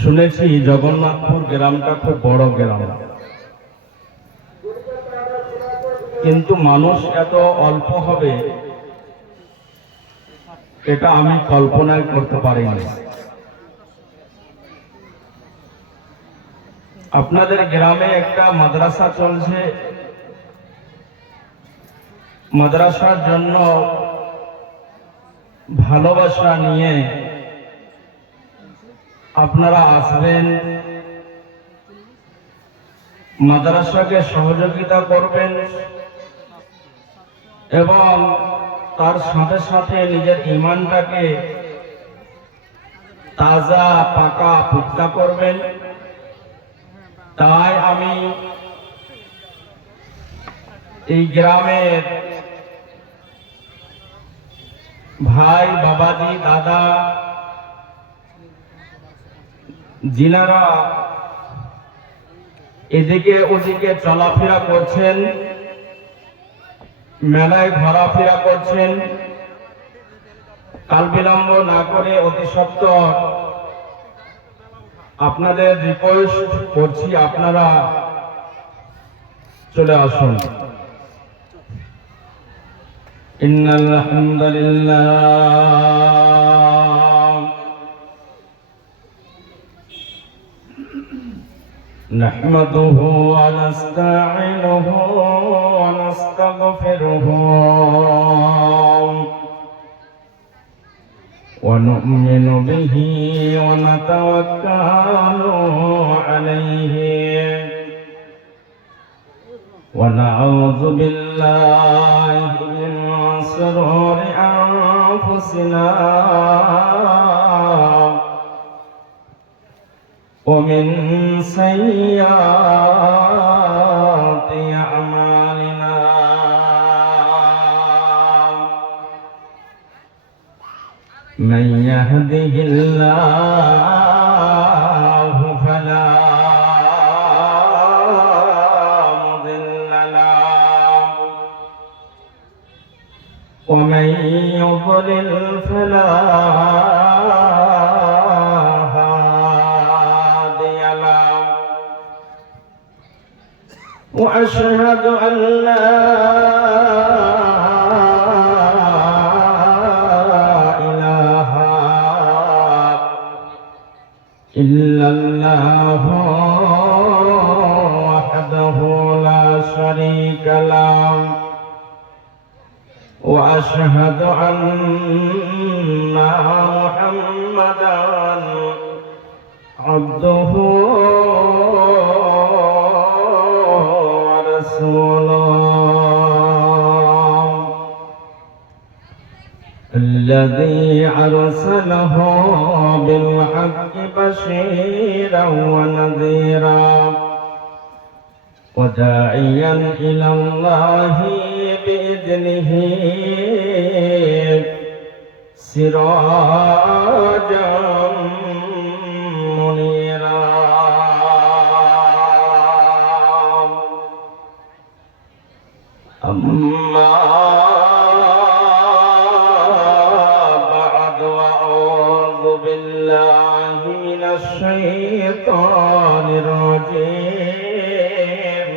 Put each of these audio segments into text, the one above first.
শুনেছি জগন্নাথপুর গ্রামটা খুব বড় গ্রাম, কিন্তু মানুষ এত অল্প হবে এটা আমি কল্পনাই করতে পারিনি। আপনাদের গ্রামে একটা মাদ্রাসা চলছে, মাদ্রাসার জন্য ভালোবাসা নিয়ে আপনারা আসবেন, মাদ্রাসাকে সহযোগিতা করবেন এবং তার সাথে সাথে নিজের ঈমানটাকে তাজা পাকা পুক্তা করবেন। তাই আমি এই গ্রামের ভাই, বাবাজি, দাদা যিনারা এদিকে ওদিকে চলাফেরা করছেন, মেলায় ঘোরাফেরা করছেন, কাল বিলম্ব না করে অতি সত্বর আপনাদের রিকোয়েস্ট করছি, আপনারা চলে আসুন। ইন্নাল হামদুলিল্লাহ নাহমাদুহু ওয়া নাস্তাঈনুহু ওয়া নাস্তাগফিরুহু ওয়া নু'মিনু বিহি ওয়া নাতাওয়াক্কালু আলাইহি ওয়া নাউযু বিল্লাহি মিন শুরুরি আনফুসিনা ومن سيئات أعمالنا من يهده الله فلا مضل له ومن يضلل فلا وأشهد أن لا إله إلا الله وحده لا شريك له وأشهد أن محمدا عبده الذي أرسله بالحق بشيرا ونذيرا وداعيا إلى الله بإذنه سراجا منيرا. أما الشيطان الرجيم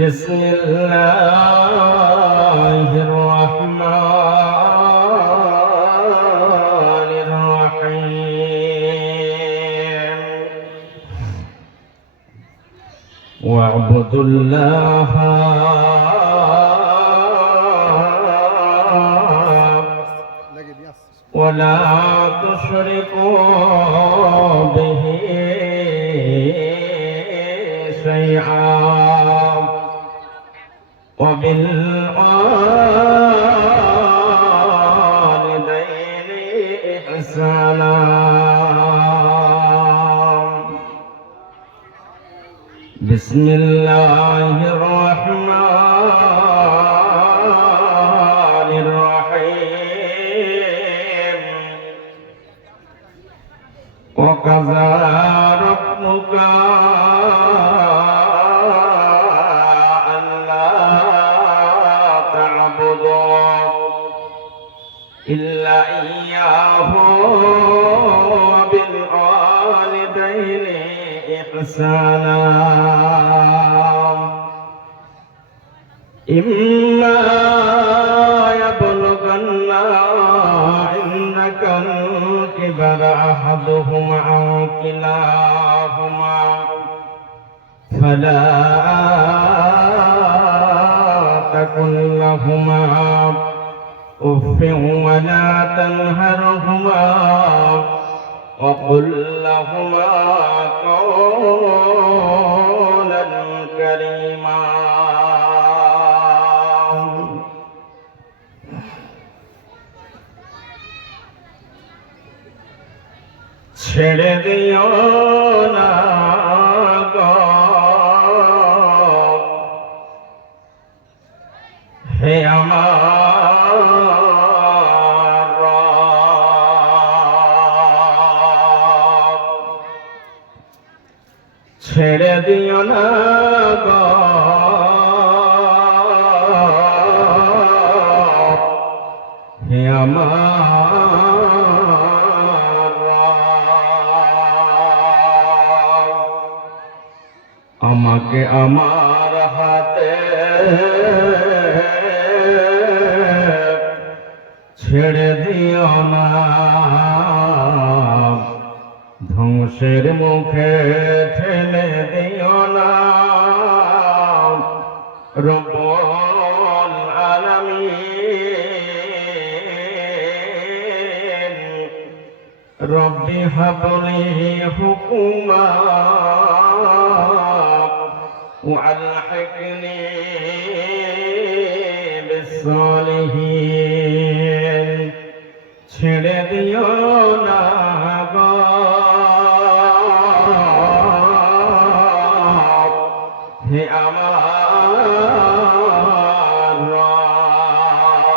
بسم الله الرحمن الرحيم واعبدوا الله ولا تشركوا به شيئا وبالوالدين إحسانا. بسم الله الرحمن الرحيم وقضى ربك ألا تعبدوا إلا إياه وبالوالدين إحسانا إما يبلغن عندك الكبر أحدهما أو كلاهما فلا تقل لهما أف ولا تنهرهما وقل لهما قولا كريما ছেড়ে দিও না গো হে আমার রব, ছেড়ে দিও না গো হে আমার রব, আমাকে আমার হাতে ছেড়ে দিও না, ধ্বংসের মুখে ঠেলে দিও না। রব্বুল আলামিন রব্বি হাবলি হুকুমা ওয়ালহিকনি বিসসালিহিন, ছেড়ে দিও না গো হে আমার রব।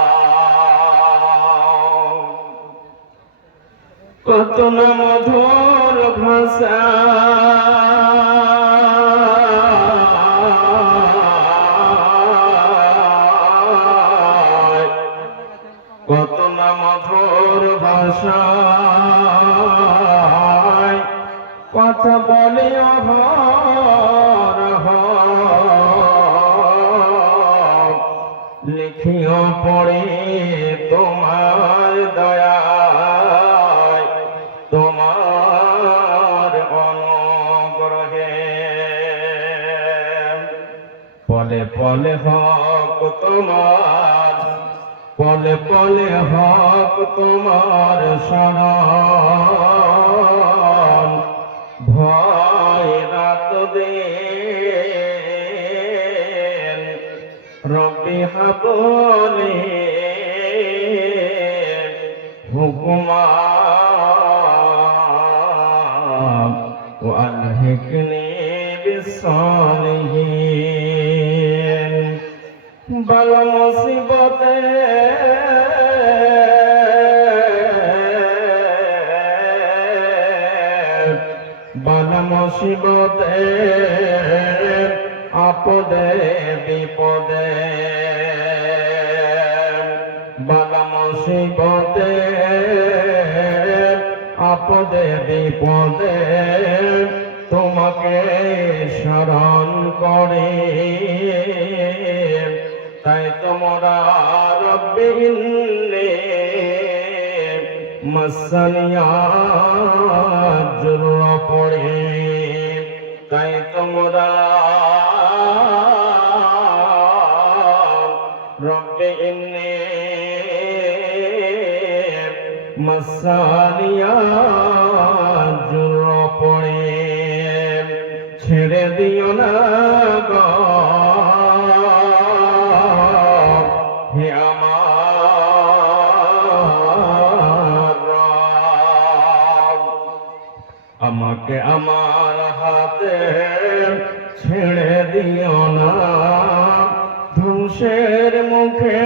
কত না মধুর ভাষা কত না মধুর ভাষায় কথা বলে অহরহ, লিখিও পড়ে তোমার দয়ায় তোমার অনুগ্রহে। পলে পলে হক তোমার, পলে পলে হক তোমার শরণ, ভয় রাত দিন রব্বি হাবলি হুকুমা ওয়ালহিকনি বিসসালিহিন। বালা মুসিবতে বালা মুসিবতে আপদে বিপদে, বালা মুসিবতে আপদে বিপদে তোমাকে স্মরণ করে, তাই তোমরা রব্বি ইন্নী মাসানিয়া জুররা পড়ে, তাই তোমরা রব্বি ইন্নী মাসানিয়া জুররা পড়ে, ছেড়ে দিও না গো হে আমার রব, আমাকে আমার হাতে ছেড়ে দিও না, ধ্বংসের মুখে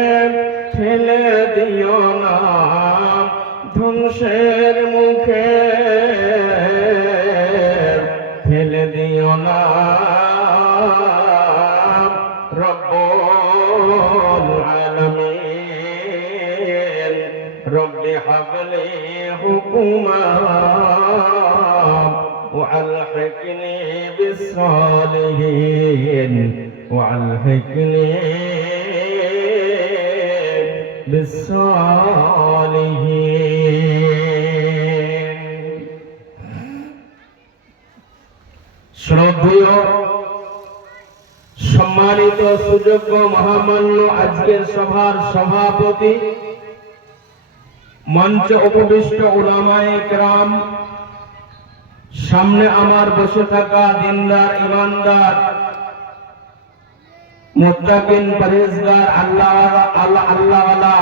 ঠেলে দিও না, ধ্বংসের মুখে ঠেলে দিও না। রব্বুল আলামিন رب هب لي حكما وألحقني بالصالحين وألحقني بالصالحين শ্রদ্ধেয় সম্মানিত সুযোগ্য মহামান্য আজকের সভার সভাপতি মঞ্চে উপবিষ্ট উলামায়ে কেরাম সামনে আমার বসে থাকা দিনদার ইমানদার মুত্তাকিন পরহেজগার আল্লাহওয়ালা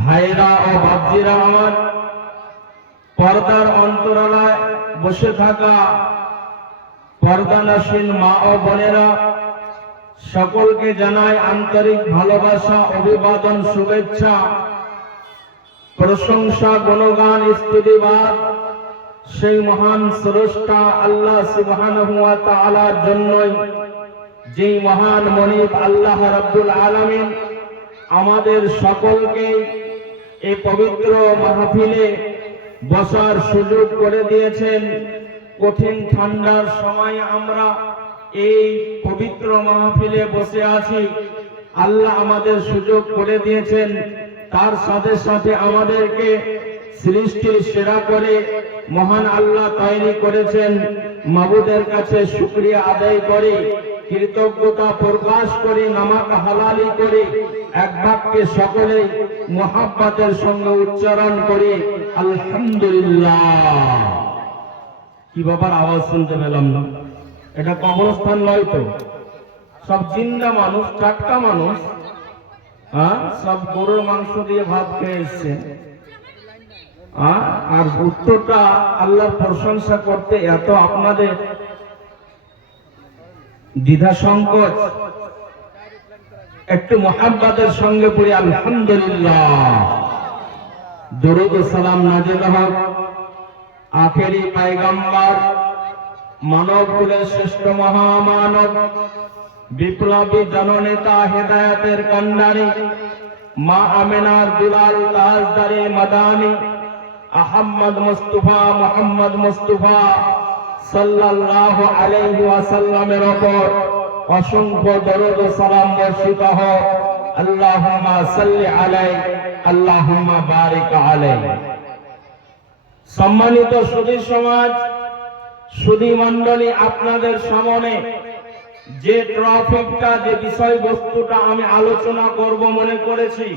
ভাইরা ও বাপজিরা আমার পর্দার অন্তরালায় বসে থাকা পর্দানাসীন মা ও বোনেরা সকলকে জানাই আন্তরিক ভালোবাসা অভিবাদন শুভেচ্ছা প্রশংসা গুণগান স্তুতিবাদ সেই মহান স্রষ্টা আল্লাহ সুবহানাহু ওয়া তাআলার জন্যই যেই মহান মনিব আল্লাহ রাব্বুল আলামিন আমাদের সকলকে এই পবিত্র মাহফিলে বসার সুযোগ করে দিয়েছেন। কঠিন ঠান্ডার সময় আমরা এই পবিত্র মাহফিলে বসে আছি, আল্লাহ আমাদের সুযোগ করে দিয়েছেন। তার সাথে সাথে আমাদেরকে সৃষ্টির সেরা করে মহান আল্লাহ তৈরি করেছেন। মাবুদের কাছে শুকরিয়া আদায় করে কৃতজ্ঞতা প্রকাশ করে নামাক হালালি করে এক বাক্যে সকলে মুহাব্বতের সঙ্গে উচ্চারণ করে আলহামদুলিল্লাহ। কি ব্যাপার, আওয়াজ শুনতে পেলাম না? এটা কবরস্থান নয় তো, সব জিন্দা মানুষ, টাটকা মানুষ, সব গরুর মাংস দিয়ে ভাত খেয়ে এসছে। আর উত্তরটা আল্লাহর প্রশংসা করতে এত আপনাদের দ্বিধা সংকোচ, একটু মুহাব্বতের সঙ্গে পড়ি আলহামদুলিল্লাহ। দরুদ ও সালাম নাজিল হোক আখেরি পয়গম্বর মানব কুলের শ্রেষ্ঠ মহামানব বিপ্লবী জননেতা হেদায়েতের কান্ডারি মা আমিনার দুলাল তাজদারে মাদানী আহমদ মুস্তাফা মুহাম্মদ মুস্তাফা সাল্লাল্লাহু আলাইহি ওয়াসাল্লামের উপর অসংখ্য দরুদ ও সালাম বর্ষিত হোক। আল্লাহুম্মা সাল্লি আলাইহি আল্লাহুম্মা বারিক আলাইহি। সম্মানিত সুধী সমাজ, সুধী মণ্ডলী, আপনাদের সামনে যে টপিকটা, যে বিষয়বস্তুটা আমি আলোচনা করব মনে করেছি,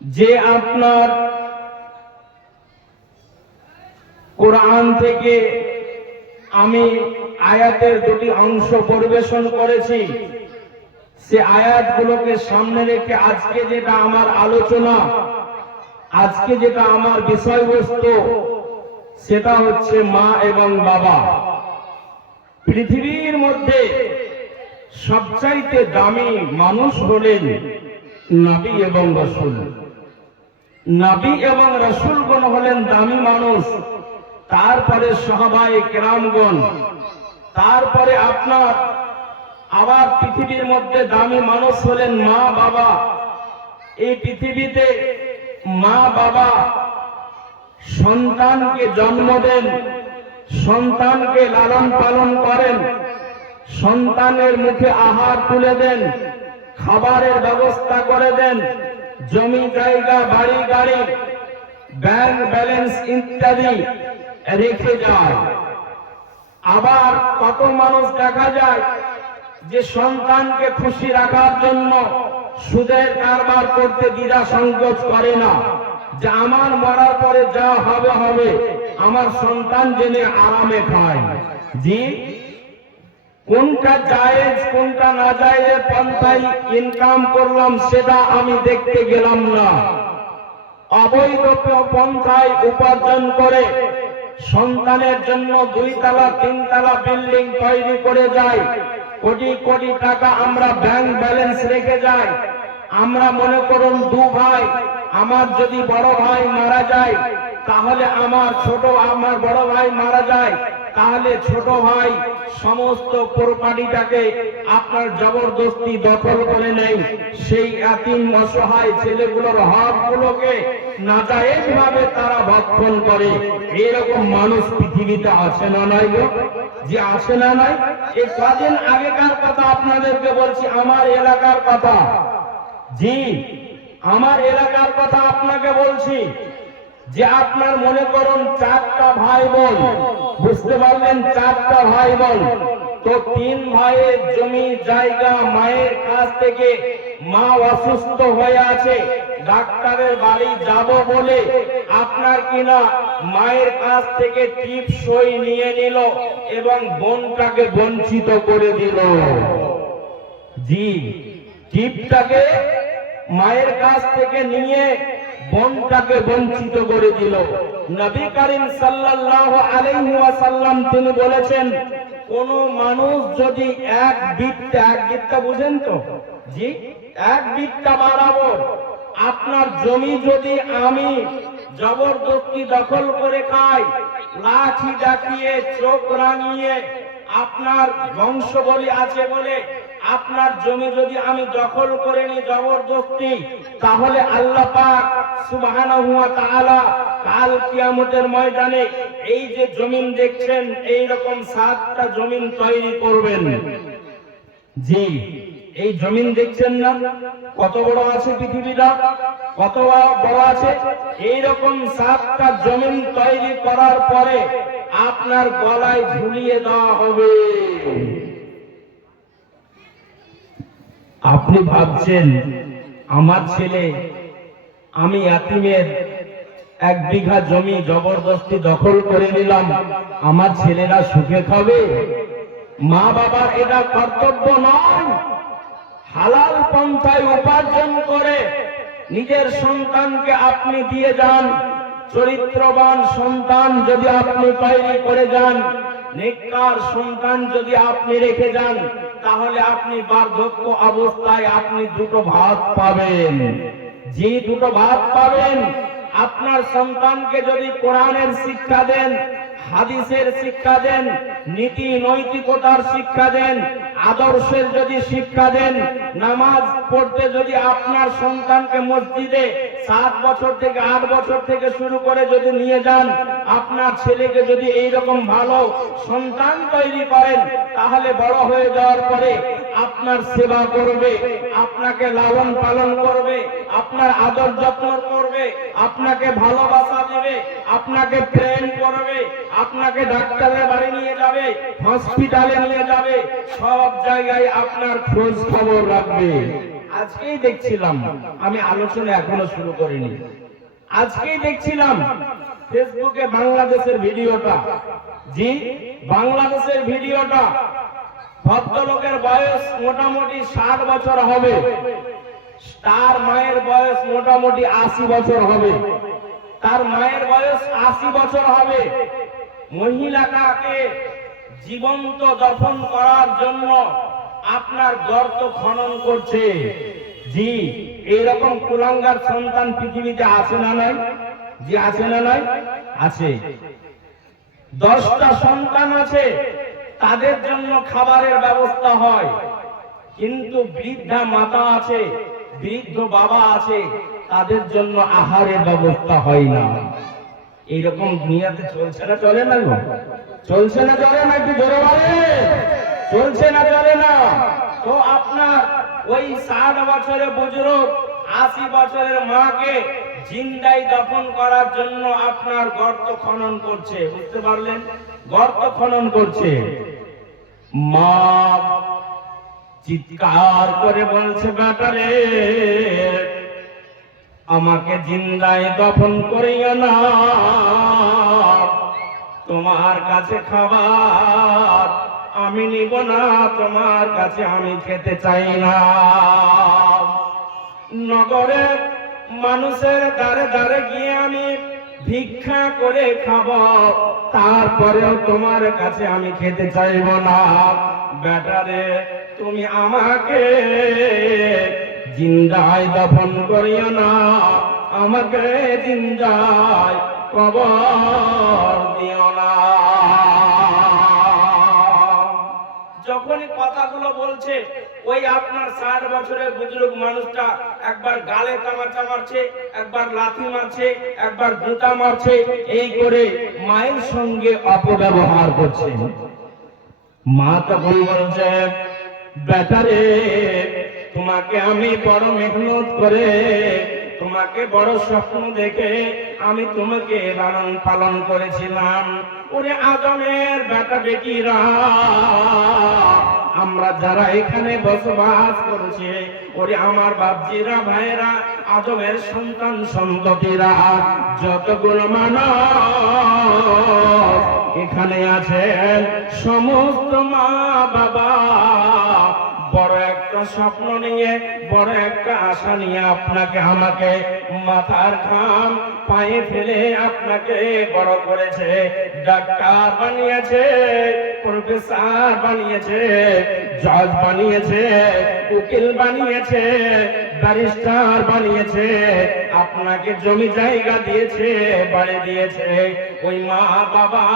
যে আপনার কোরআন থেকে আমি আয়াতের দুটি অংশ পরিবেশন করেছি, সে আয়াতগুলোকে সামনে রেখে আজকে যেটা আমার আলোচনা, আজকে যেটা আমার বিষয়বস্তু, সেটা হচ্ছে মা এবং বাবা। পৃথিবীর মধ্যে সবচাইতে দামি মানুষ হলেন নবী এবং রাসূল। নবী এবং রাসূলগণ হলেন দামি মানুষ, তারপরে সাহাবায়ে কেরামগণ, তারপরে আপনার আবার পৃথিবীর মধ্যে দামি মানুষ হলেন মা বাবা। এই পৃথিবীতে মা বাবা সন্তানকে জন্ম দেন, সন্তানকে লালন পালন করেন, সন্তানের মুখে আহার তুলে দেন, খাবারের ব্যবস্থা করে দেন, জমি জায়গা বাড়ি গাড়ি ব্যাংক ব্যালেন্স ইত্যাদি রেখে যায়। আবার কত মানুষ দেখা যায় যে সন্তানকে খুশি রাখার জন্য সুদের কারবার করতে দ্বিধা সংকোচ করে না, যে আমার মরার পরে যা হবে হবে, আমার সন্তান জেনে আরামে খায়। জি, কোনটা জায়েজ কোনটা না জায়েজ পন্থায় ইনকাম করলাম সেটা আমি দেখতে গেলাম না। অবৈধ পন্থায় উপার্জন করে সন্তানের জন্য 2 তলা 3 তলা বিল্ডিং তৈরি করে যায়, কোটি কোটি টাকা আমরা ব্যাংক ব্যালেন্স রেখে যাই। আমরা মনে করুন 2 ভাই, আমার যদি বড় ভাই মারা যায় তাহলে আমার বড় ভাই মারা যায়, তাহলে ছোট ভাই সমস্ত প্রপার্টিটাকে আপনার জবরদস্তি দখল করে নেয়, সেই এতিম অসহায় ছেলেগুলোর হকগুলোকে নাজায়েজ ভাবে তারা ভক্ষণ করে। এরকম মানুষ পৃথিবীতে আছে না নাই গো? যে আছে না নাই? এই কদিন আগেকার কথা আপনাদেরকে বলছি, আমার এলাকার কথা। জি, আমার এলাকার কথা আপনাকে বলছি। যে আপনার মনে করুন 4টা ভাই বোন, বুঝতে পারলেন? 4টা ভাই বোন, তো 3 ভাইয়ের জমি জায়গা মায়ের কাছ থেকে, মা অসুস্থ হয়ে আছে, ডাক্তারের বাড়ি যাব বলে আপনার কিনা মায়ের কাছ থেকে টিপ সই নিয়ে নিল এবং বোনটাকে বঞ্চিত করে দিল। জি, টিপটাকে মায়ের কাছ থেকে নিয়ে বোনটাকে বঞ্চিত করে দিল। নবী করিম সাল্লাল্লাহু আলাইহি ওয়াসাল্লাম তিনি বলেছেন, কোন মানুষ যদি এক বিত্তা বুঝেন তো? জি, 1 বিত্তা বরাবর আপনার জমি যদি আমি জবরদস্তি দখল করে খাই, লাঠি দেখিয়ে চোখ রাঙিয়ে, আপনার বংশ বলি আছে বলে আপনার জমি যদি আমি দখল করে নি জবরদস্তি, তাহলে আল্লাহ পাক সুবহানাহু ওয়া তাআলা কাল কিয়ামতের ময়দানে এই যে জমিন দেখছেন, এই রকম 7টা জমিন তৈরি করবেন। জি, এই জমিন দেখছেন না কত বড় আছে পৃথিবীটা, কত বড় আছে? এই রকম 7টা জমিন তৈরি করার পরে আপনার গলায় ঝুলিয়ে দেওয়া হবে। আপনি ভাবছেন আমার ছেলে, আমি এতিমের 1 বিঘা জমি জবরদস্তি দখল করে নিলাম, আমার ছেলেরা সুখে খাবে? মা বাবার এটা কর্তব্য নয়? হালাল পন্থায় উপার্জন করে নিজের সন্তানকে আপনি দিয়ে যান। চরিত্রবান সন্তান যদি আপনি তৈরি করে যান, নেককার সন্তান যদি আপনি রেখে যান, তাহলে আপনি বার্ধক্য অবস্থায় আপনি 2টো ভাত পাবেন। যে 2টো ভাত পাবেন, আপনার সন্তানকে যদি কোরআনের শিক্ষা দেন, হাদিসের শিক্ষা দেন, নীতি নৈতিকতার শিক্ষা দেন, আদর্শের যদি শিক্ষা দেন, নামাজ পড়তে যদি আপনার সন্তানকে মসজিদে 7 বছর থেকে 8 বছর থেকে শুরু করে যদি নিয়ে যান, আপনার ছেলেকে যদি এইরকম ভালো সন্তান তৈরি করেন, তাহলে বড় হয়ে যাওয়ার পরে আপনার সেবা করবে, আপনাকে লালন পালন করবে, আপনার আদর যত্ন করবে, আপনাকে ভালোবাসা দেবে, আপনাকে প্রেম করবে, আপনাকে ডাক্তারের বাড়ি নিয়ে যাবে, হসপিটালে নিয়ে যাবে, সব জায়গায় আপনার খোঁজ খবর রাখবে। আজকেই দেখছিলাম, আমি আলোচনা এখনো শুরু করিনি, আজকেই দেখছিলাম ফেসবুকে বাংলাদেশের ভিডিওটা। জি, বাংলাদেশের ভিডিওটা, ভদ্রলোকের বয়স মোটামুটি 60 বছর হবে, তার মায়ের বয়স মোটামুটি 80 বছর হবে, তার মায়ের বয়স 80 বছর হবে। মহিলাটাকে জীবন্ত দফন করার জন্য আপনার গর্ত খনন করছে। জি, এইরকম কুলাঙ্গার সন্তান পৃথিবীতে আছে না নাই? জি, আছে না নাই? আছে। 10টা সন্তান আছে, তাদের জন্য খাবারের ব্যবস্থা হয়, কিন্তু বৃদ্ধা মাতা আছে, বৃদ্ধ বাবা আছে, তাদের জন্য আহারের ব্যবস্থা হয় না। এইরকম দুনিয়াতে চলছে না চলে না? চলছে না চলে না? একটু জোরে বলে, চলছে না চলে না? তো আপনার ওই 60 বছরের বুজুর্গ 80 বছরের মাকে জিন্দাই দফন করার জন্য আপনার গর্ত খনন করছে। বুঝতে পারলেন? গর্ত খনন করছে। মা চিৎকার করে বলছে, বেটারে আমাকে জিন্দায় দফন করিও না, তোমার কাছে খাবার আমি নিব না, তোমার কাছে আমি খেতে চাই না। নগরে মানুষের দ্বারে দ্বারে গিয়ে আমি ভিক্ষা করে খাবো, তারপরেও তোমার কাছে আমি খেতে চাইব না। বেটারে তুমি আমাকে জিন্দায় দফন করিও না, আমাকে জিন্দায় কবর দিও না। যখনই কথাগুলো বলছে, ওই আপনার 60 বছরের বুজুর্গ মানুষটা একবার গালে তামাচা মারছে, একবার লাথি মারছে, একবার জুতা মারছে, এই করে মায়ের সঙ্গে অপব্যবহার করছে। মা তখন বলছে, বেটারে, তোমাকে আমি বড় মেহনত করে, তোমাকে বড় স্বপ্ন দেখে আমি তোমাকে লালন পালন করেছিলাম। ওরে আদমের বেটা বেটিরা, আমরা যারা এখানে বসবাস করছি, ওরে আমার বাপজিরা, ভাইরা, আদমের সন্তান সন্ততিরা, যতগুলো মানুষ এখানে আছেন, সমস্ত মা বাবা বড় একটা স্বপ্ন নিয়ে, বড় একটা আশা নিয়ে আপনাকে আমাকে মাথার ঘাম পায়ে ফেলে আপনাকে বড় করেছে। ডাক্তার বানিয়েছে, প্রফেসর বানিয়েছে, জজ বানিয়েছে, উকিল বানিয়েছে, ব্যারিস্টার বানিয়েছে, আপনাকে জমি জায়গা দিয়েছে, বাড়ি দিয়েছে। ওই মা বাবা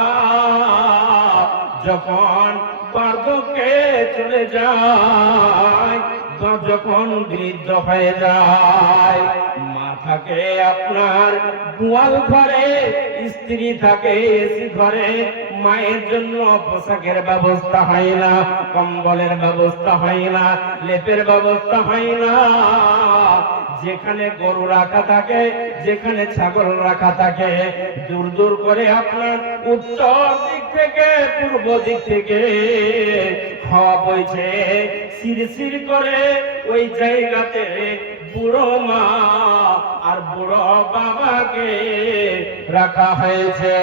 যখন বার্ধক্যে চলে যায়, যখন বৃদ্ধ হয়ে যায়, মা থাকে আপনার গোয়াল ঘরে, স্ত্রী থাকে এসি ঘরে, মায়ের জন্য পোশাকের ব্যবস্থা হয় না, কম্বলের ব্যবস্থা হয় না, লেপের ব্যবস্থা হয় না। যেখানে গরু রাখা থাকে, যেখানে ছাগল রাখা থাকে, দূর দূর করে আপনার উত্তর দিক থেকে, পূর্ব দিক থেকে হাওয়া বইছে, শিরশির করে ওই জায়গাতে বুড়ো মা আর বুড়ো বাবাকে রাখা হয়েছে।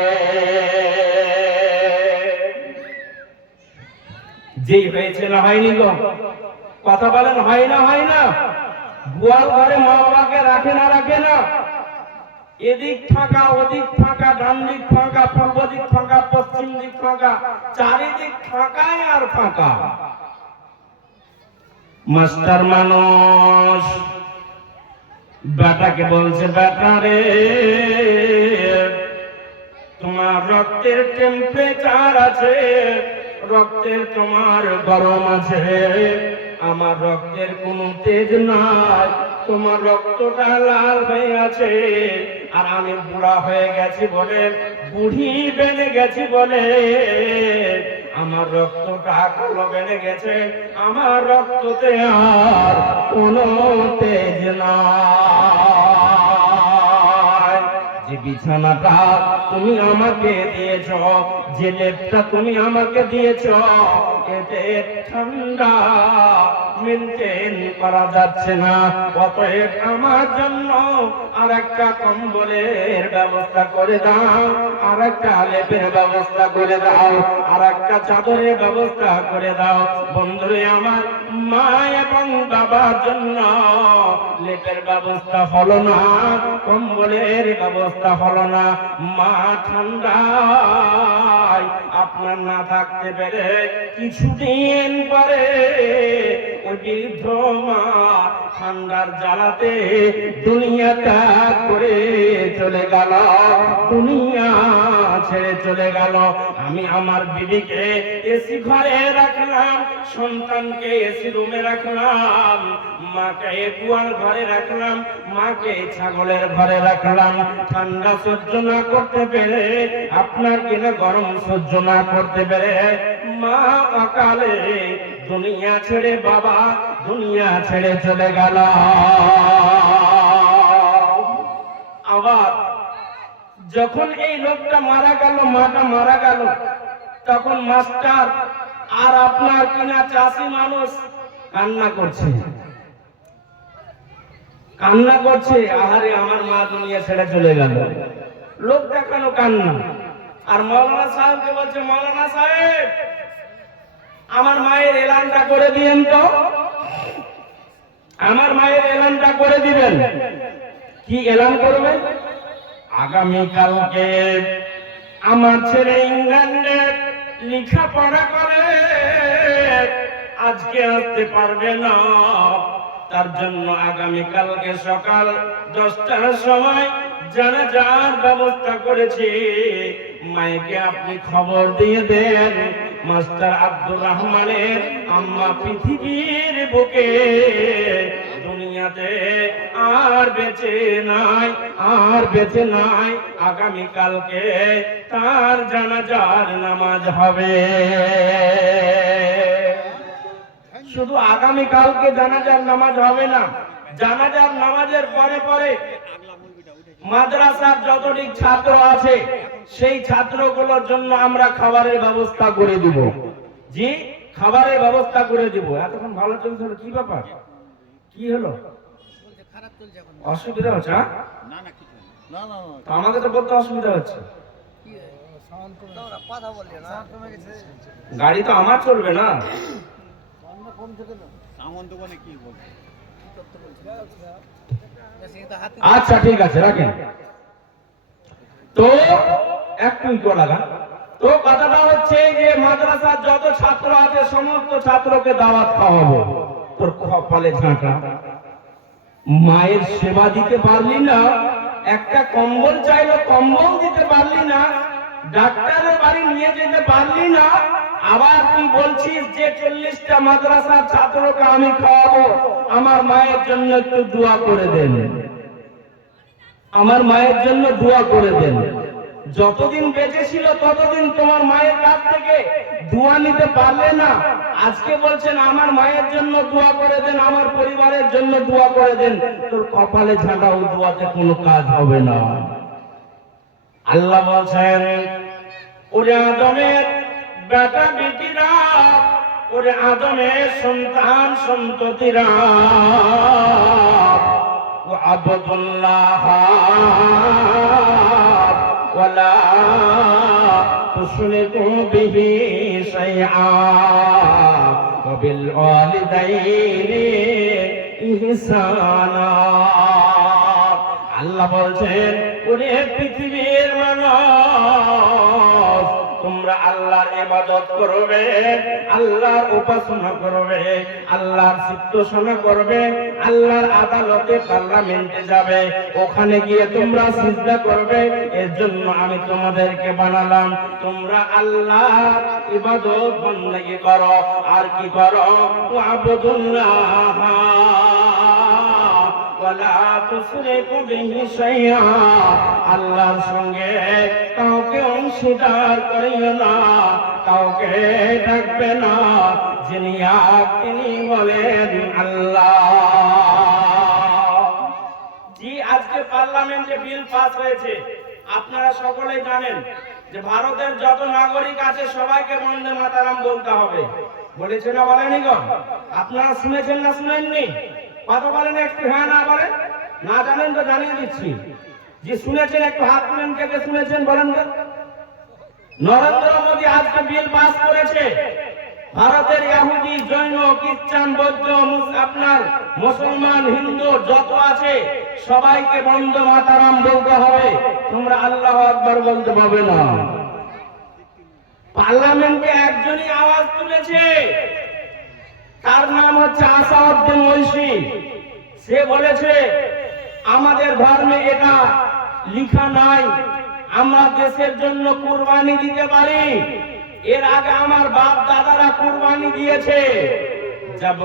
যেই হয়েছে না হয়নি গো, কথা বলেন, হয় না হয় না? গোয়াল ঘরে মা বাবাকে রাখে না রাখে না? এদিক ফাঁকা, ওদিক ফাঁকা, ডান দিক ফাঁকা, পূর্ব দিক ফাঁকা, পশ্চিম দিক ফাঁকা, চারিদিক ফাঁকাই আর ফাঁকা। মাস্টার মানুষ বেটাকে বলছে, বেটা রে, তোমার রক্তের টেম্পারেচার আছে, রক্তের তোমার গরম আছে, আমার রক্তের কোনো তেজ নাই, তোমার রক্তটা লাল হয়ে আছে, আর আমি বুড়া হয়ে গেছি বলে, বুড়ি বেড়ে গেছি বলে আমার রক্তটা কালো বেড়ে গেছে, আমার রক্ততে আর কোনো তেজ নাই। যে বিছানাটা তুমি আমাকে দিয়েছ, যে লেপটা তুমি আমাকে দিয়েছ, এতে ঠান্ডা মেনটেন করা যাচ্ছে না, অতএব আমার জন্য আর একটা কম্বলের ব্যবস্থা করে দাও, আর একটা লেপের ব্যবস্থা করে দাও, আর একটা চাদরের ব্যবস্থা করে দাও। বন্ধুরে আমার, মা এবং বাবার জন্য লেপের ব্যবস্থা হলো না, কম্বলের ব্যবস্থা হলো না। মা ঠান্ডায় আপনার না থাকতে পেরে কিছুদিন পরে ওই বৃদ্ধ মা ঠান্ডার জ্বালাতে দুনিয়া ত্যাগ করে চলে গেল, দুনিয়া ছেড়ে চলে গেল। আমি আমার বিবিকে এসি ঘরে রাখলাম, সন্তানকে এসি রুমে রাখলাম, মাকে গোয়াল ঘরে রাখলাম, মাকে ছাগলের ঘরে রাখলাম। ঠান্ডা সহ্য না করতে পেরে, আপনার কিনা গরম সহ্য না করতে পেরে, মা অকালে দুনিয়া ছেড়ে, বাবা দুনিয়া ছেড়ে চলে গেল। আবার যখন এই লোকটা মারা গেল, মাটা মারা গেল, তখন মাস্টার আর আপনার কিনা চাষি মানুষ কান্না করছে, কান্না করছে, আহারে আমার মা দুনিয়া ছেড়ে চলে গেল। লোক দেখানো কান্না। আর মৌলানা সাহেবকে বলছে, মৌলানা সাহেব, আমার মায়ের এলানটা করে দিয়েন তো, আমার মায়ের এলানটা করে দিবেন। কি এলান করবেন? আগামীকালকে আমার ছেলে ইংল্যান্ডে লেখাপড়া করে, আজকে আসতে পারবে না, তার জন্য আগামীকালকে সকাল 10টার সময় জানাজার ব্যবস্থা করেছি, মাইকে আপনি খবর দিয়ে দেন মাস্টার আব্দুর রহমানের আম্মা পৃথিবীর বুকে দুনিয়াতে আর বেঁচে নাই, আর বেঁচে নাই। আগামী কালকে তার জানাজার নামাজ হবে। শুধু আগামী কালকে জানাজার নামাজ হবে না, জানাজার নামাজের পরে পরে মাদ্রাসার যতটি ছাত্র আছে সেই ছাত্রগুলোর জন্য আমরা খাবারের ব্যবস্থা করে দিব। জি, খাবারের ব্যবস্থা করে দিব। এতক্ষণ ভালো চলছিল, কি ব্যাপার, কি হলো, অসুবিধা হচ্ছে? আমাকে তো বলতে অসুবিধা হচ্ছে, গাড়ি তো আমার চলবে না। আচ্ছা ঠিক আছে, রাখেন। তো একটু লাগা। তো কথাটা হচ্ছে যে মাদ্রাসার যত ছাত্র আছে সমস্ত ছাত্রকে দাওয়াত খাওয়াবো। তোর কপালে ঝাঁটা, মায়ের সেবা দিতে পারলি না, একটা কম্বল চাইলো কম্বল দিতে পারলি না, ডাক্তারের বাড়ি নিয়ে যেতে পারলি না, আবার তুই বলছিস যে 40টা মাদ্রাসার ছাত্রকে আমি খাওয়াবো, আমার মায়ের জন্য একটু দোয়া করে দেন, আমার মায়ের জন্য দোয়া করে দেন। যতদিন বেঁচে ছিল ততদিন তোমার মায়ের কাছ থেকে দোয়া নিতে পারলে না, আজকে বলছেন আমার মায়ের জন্য দোয়া করে দেন, আমার পরিবারের জন্য দোয়া করে দেন। তোর কপালে ঝাঁটা, ও দোয়াতে কোনো কাজ হবে না। আল্লাহ বলছেন, ওরে আদমের বেটা বেটিরা, ওরে আদমের সন্তান সন্ততিরা, আবুদুল্লাহ ওয়ালা তুশরিকু বিহি শাইআ ওয়া বিল ওয়ালিদাইনি ইহসানা। আল্লাহ বলছেন, ওরে পৃথিবীর মানুষ, তোমরা আল্লাহর ইবাদত করবে, আল্লাহর উপাসনা করবে, আল্লাহর সিদ্ধশোনা করবে, আল্লাহর আদালতে পার্লামেন্টে যাবে, ওখানে গিয়ে তোমরা সিজদা করবে। এর জন্য আমি তোমাদেরকে বানালাম, তোমরা আল্লাহর ইবাদত বندگی করো। আর কি করো? আবুদুল্লাহ ওয়ালা তুশরিকু বিহি শাইআ, আল্লাহর সঙ্গে কাউকে অংশীদার করিও না, কাউকে ডাকবে না, যিনি এক তিনি বলেন আল্লাহ। জি, আজকে পার্লামেন্টে বিল পাস হয়েছে, আপনারা সকলেই জানেন যে ভারতের যত নাগরিক আছে সবাইকে বন্দে মাতারাম বলতে হবে। বলেছে না, বলেনি গো? আপনারা শুনেছেন না শুনেননি? কথা বলেন একটু, হ্যাঁ না বলেন? না জানেন তো জানিয়ে দিচ্ছি। যে শুনেছেন একটু হাত তুলেন, কে কে শুনেছেন বলেন তো? নরেন্দ্র মোদী আজকে বিল পাস করেছে, ভারতের ইহুদি, জৈন, খ্রিস্টান, বৌদ্ধ, আপনার মুসলমান, হিন্দু যত আছে সবাইকে বন্দে মাতারাম বলতে হবে, তোমরা আল্লাহু আকবার বলতে পারবে না। পার্লামেন্টে একজনই আওয়াজ তুলেছে, তার নাম হচ্ছে আসাউদ্দিন ওয়াইসি। সে বলেছে, আমাদের ধর্মে এটা লেখা নাই, আমরা দেশের জন্য কুরবানি দিতে পারি, এর আগে আমার বাপ দাদারা কুরবানি দিয়েছে। जब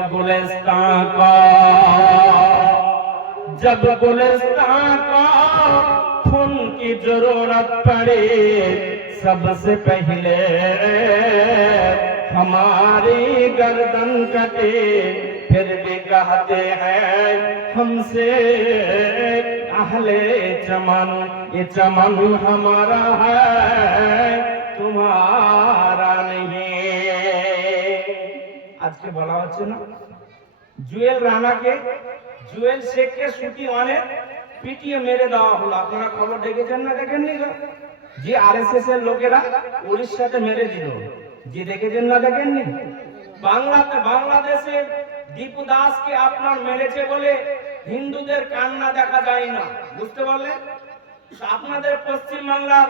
गुलिस्तान को खून की जरूरत पड़े, सबसे पहले हमारी गर्दन कटे, फिर भी कहते हैं हमसे अहले चमन, ये चमन हमारा है तुम्हारा नहीं। আজকে বলা হচ্ছে না, জুয়েল রানাকে, জুয়েল শেখকে সুতি অনেক পিটিয়ে মেরে দেওয়া হলো। আপনারা খবর দেখেছেন না দেখেননি? যে আরএসএস এর লোকেরা উড়িষ্যাতে মেরে দিল, যে দেখেছেন না দেখেননি? বাংলাদেশে দীপু দাসকে আপনার মেরেছে বলে হিন্দুদের কান্না দেখা যায় না, বুঝতে পারলেন? আপনাদের পশ্চিম বাংলার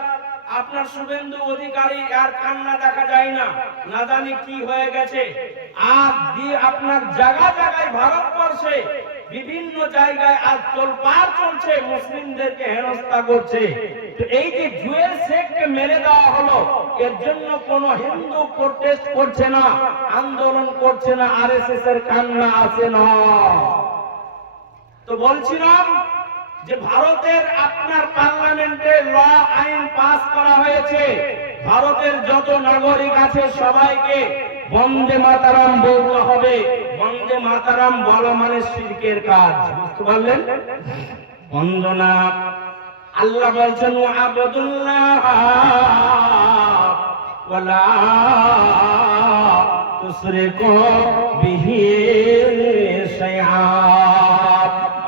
আপনার শুভেন্দু অধিকারী আর কান্না দেখা যায় না, না জানি কি হয়ে গেছে। আর দিয়ে আপনার জায়গা জায়গায় ভারতবর্ষে বিভিন্ন জায়গায় আজ তোলপাড় চলছে, মুসলিমদেরকে হেনস্থা করছে। তো এই যে জুয়েল শেখকে মেরে দেওয়া হলো, এর জন্য কোন হিন্দু প্রোটেস্ট করছে না, আন্দোলন করছে না, আরএসএস এর কান্না আছে না। তো বলছিলাম যে ভারতের আপনার পার্লামেন্টে ল আইন পাস করা হয়েছে, ভারতের যত নাগরিক আছে সবাইকে বন্দে মাতারাম বলতে হবে। বন্দে মাতারাম বলা মানে শিরকের কাজ, বুঝতে পারলেন? বন্দনা আল্লাহ বলছেন আবদুল্লাহ ওয়ালা তুশরিকু বিহি শাইআ,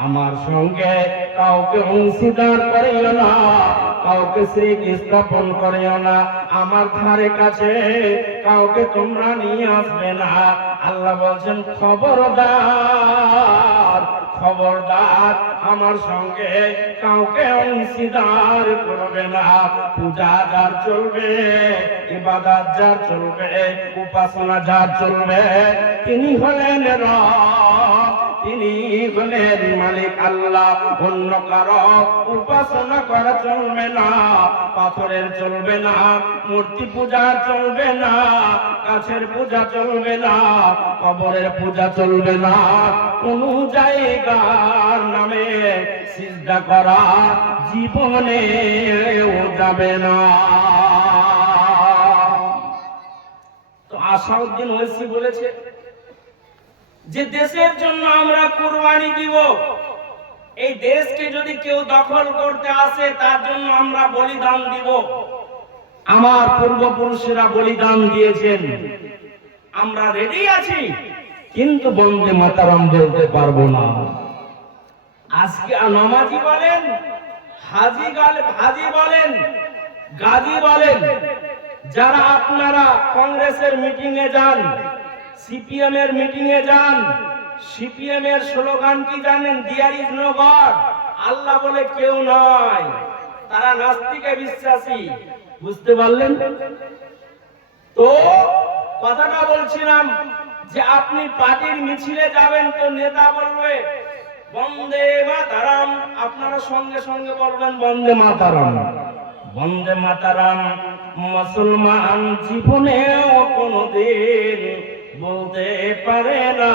আমার সঙ্গে কাউকে অংশীদার করিও না, কাউকে শিরক স্থাপন করিও না, আমার ধারে কাছে কাউকে তোমরা নিয়ে আসবে না। আল্লাহ বলছেন খবরদার খবরদার, আমার সঙ্গে কাউকে অংশীদার করবে না। পূজা যার চলবে, ইবাদত যার চলবে, উপাসনা যার চলবে, তিনি হলেন রব, তিনি হলেন মালিক আল্লাহ। অন্য কারো উপাসনা করা চলবে না, পাথরের চলবে না, মূর্তি পূজা চলবে না, গাছের পূজা চলবে না, কবরের পূজা চলবে না, কোন জায়গার নামে সিজদা করা জীবনেও যাবে না। তো আসাউদ্দিন ওয়েসি বলেছে যে দেশের জন্য আমরা কুরবানি দিব, এই দেশকে যদি কেউ দখল করতে আসে তার জন্য আমরা বলিদান দিব। আমার পূর্বপুরুষেরা বলিদান দিয়েছেন, আমরা রেডি আছি, কিন্তু বন্দে মাতারাম বলতে পারবো না। আজকে নামাজি বলেন, হাজি বলেন, গাজী বলেন, যারা আপনারা কংগ্রেসের মিটিং এ যান, সিপিএম এর মিটিং এ যান, সিপিএম এর স্লোগান কি জানেন? দেয়ার ইজ নো গড, আল্লাহ বলে কেউ নয়। তারা নাস্তিকে বিশ্বাসী, বুঝতে পারলেন? তো কথাটা বলছিলাম যে আপনি পার্টির মিছিলে যাবেন, তো নেতা বলবে বন্দে মাতারাম, আপনারা সঙ্গে সঙ্গে বলবেন বন্দে মাতারাম। বন্দে মাতারাম মুসলমান জীবনেও কোনদিন বলতে পারে না,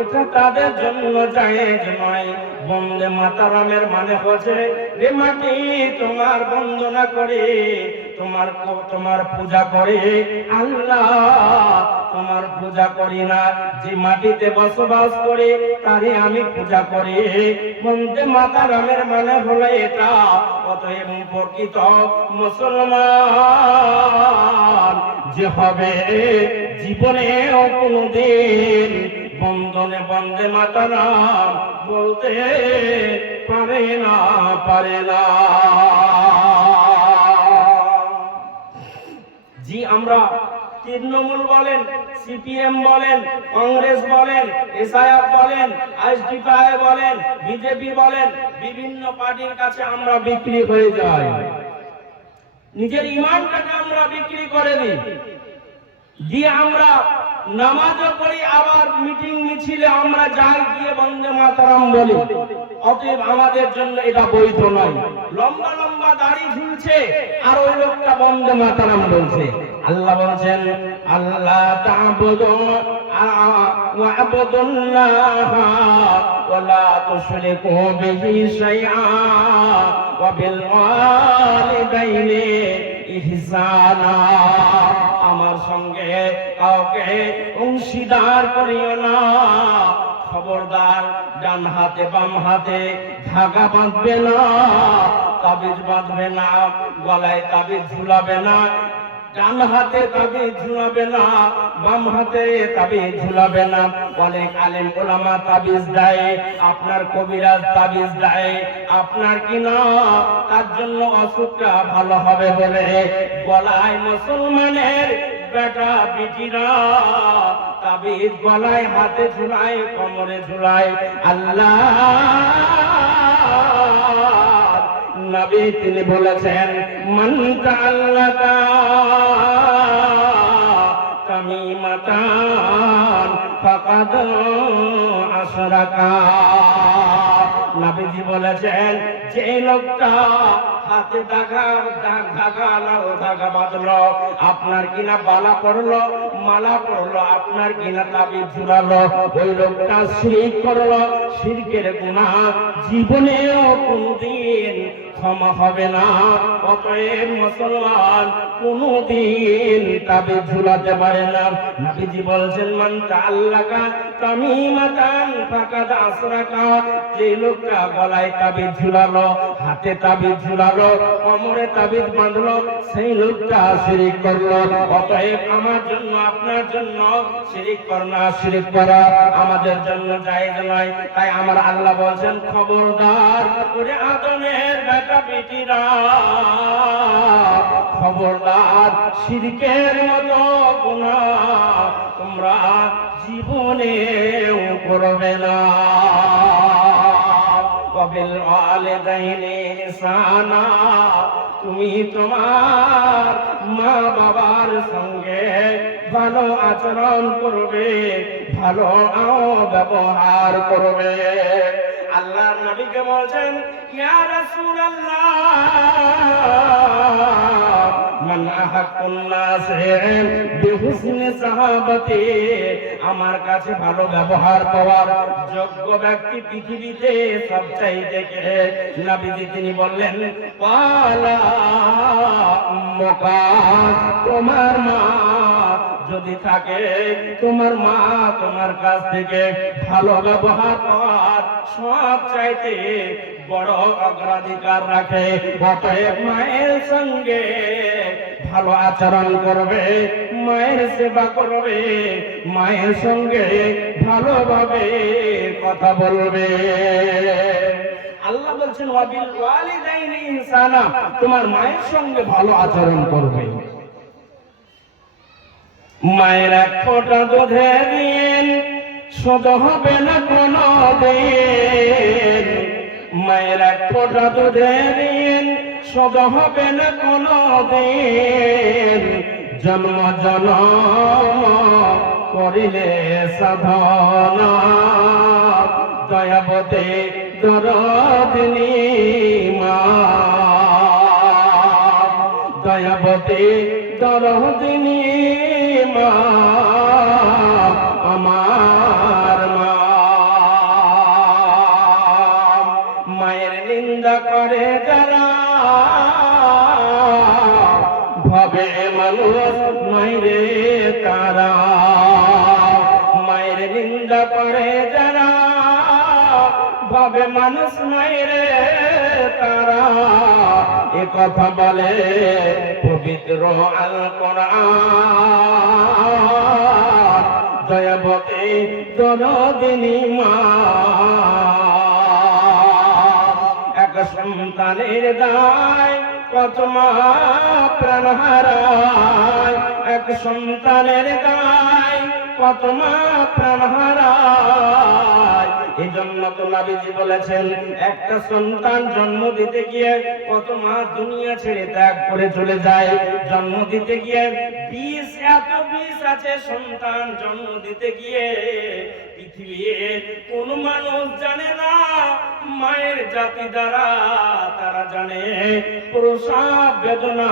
এটা তাদের জন্য জায়েজ নয়। বন্দে মাতারামের মানে হচ্ছে রে মাটি তোমার বন্দনা করে, তোমার পূজা করে, আল্লাহ তোমার পূজা করি না, যে মাটিতে বসবাস করে তারে আমি পূজা করি। বন্দে মাতারামের মানে হলো এটা। অতএব প্রকৃত মুসলমান যে হবে জীবনেও কোনদিন বন্দে মাতারাম বলতে পারে না। জি, আমরা তৃণমূল বলেন, সিপিএম বলেন, কংগ্রেস বলেন, এসআইএফ বলেন, আইএসডিপিআই বলেন, বিজেপি বলেন, বিভিন্ন পার্টির কাছে আমরা বিক্রি হয়ে যাই, নিজের ঈমানটাকে আমরা বিক্রি করে দিই, দিয়ে আমরা নামাজও পড়ি, আবার মিটিং মিছিলে আমরা যাই, গিয়ে বন্দে মাতারাম বলি। অতএব আমাদের জন্য এটা বৈধ নয়। লম্বা লম্বা দাড়ি ঝুলছে আর ওই লোকটা বন্দে মাতারাম বলছে। আল্লাহ বলছেন আল্লাহ তা'বুদু ওয়া আবুদুল্লাহ ওয়া লা তুশরিকু বিহি শাইআ ওয়া বিল ওয়ালিদাইনি ইহসানা, আমার সঙ্গে কাউকে অংশীদার করিও না। খবরদার, ডান হাতে বাম হাতে ধাগা বাঁধবে না, তাবিজ বাঁধবে না, গলায় তাবিজ ঝুলাবে না, ডান হাতে তাবিজ ঝুলাবে না, বাম হাতে তাবিজ ঝুলাবে না। অনেক আলেম ওলামা তাবিজ দেয়, আপনার কবিরাজ তাবিজ দেয়, আপনার কি না তার জন্য অসুখটা ভালো হবে বলে গলায় মুসলমানের বেটা বিটিরা তাবিজ গলায়, হাতে ঝুলায়, কোমরে ঝুলায়। আল্লাহ নবী তিনি বলেছেন মান তাআল্লাকা তামিমাতান ফাকাদ আশরাকা। নবীজি বলেছেন যে লোকটা হাতে ধাগা বাঁধলো, আপনার কিনা বালা পড়লো, মালা পড়লো, আপনার কিনা তাবিজ ঝুলালো, ওই লোকটা শিরক করলো। শিরকের গুনাহ জীবনেও কোনদিন ক্ষমা হবে না। অতএব মুসলমান কোনদিন তাবিজ ঝুলাতে পারে না। নবীজি বলছেন মান তাআল্লাকা তামিমাতান ফাকাদ আশরাকা। যে লোকটা গলায় তাবিজ ঝুলালো, হাতে তাবিজ ঝুলালো, কোমরে তাবিজ বাঁধলো, সেই লোকটা শিরক করলো। অতএব আমার জন্য আপনার জন্য শিরক করনা, শিরক করা আমাদের জন্য জায়েজ নয়। তাই আমার আল্লাহ বলছেন খবরদার ওরে আদমের বেটা বেটিরা, খবরদার শিরকের মতো গুনাহ তোমরা জীবনেও করবে না। ওয়াবিল ওয়ালিদাইনি ইহসানা, তুমি তোমার মা বাবার সঙ্গে ভালো আচরণ করবে, ভালো ব্যবহার করবে। আল্লাহ নবীকে বলছেন ইয়া রাসূলুল্লাহ মান আহাক্কুন নাসি বিহুসনি সাহাবাতি, আমার কাছে ভালো ব্যবহার পাওয়ার যোগ্য ব্যক্তি পৃথিবীতে সবচাইতে কে? নবীজি তিনি বললেন পালা উম্মুকা, তোমার মা যদি থাকে, তোমার মা তোমার কাছ থেকে ভালো ব্যবহার পাওয়ার সব চাইতে বড় অগ্রাধিকার রাখে। অতএব মায়ের সঙ্গে ভালো আচরণ করবে, মায়ের সেবা করবে, মায়ের সঙ্গে ভালোভাবে কথা বলবে। আল্লাহ বলছেন ওয়াবিল ওয়ালিদাইনি ইহসানা, তোমার মায়ের সঙ্গে ভালো আচরণ করবে। মায়ের এক ফোঁটা দুধের ঋণ শোধ হবে না কোনো দিন, মায়ের এক ফোঁটা দুধের ঋণ শোধ হবে না কোনো দিন। জন্ম জনম করিলে সাধনা, দয়াবতী দরদিনী মা, দয়াবতী দরদিনী মা আমার মা। মায়ের নিন্দা করে যারা ভাবে মানুষ মাইরে তারা, মায়ের নিন্দা করে যারা ভাবে মানুষ মাইরে তারা, এ কথা বলে পবিত্র আল কোরআন। দয়াবতী দরদিনী মা, এক সন্তানের দায় কত মা প্রাণ হারায়, এক সন্তানের দায় কত মা প্রাণ হারায়। এই জন্য তো নবীজি বলেছেন একটা সন্তান জন্ম দিতে গিয়ে কত মা দুনিয়া ছেড়ে ত্যাগ করে চলে যায়। জন্ম দিতে গিয়ে এত বিষ আছে সন্তান জন্ম দিতে গিয়ে পৃথিবীর কোন মানুষ জানে না। মায়ের জাতি দ্বারা তারা জানে প্রসব বেদনা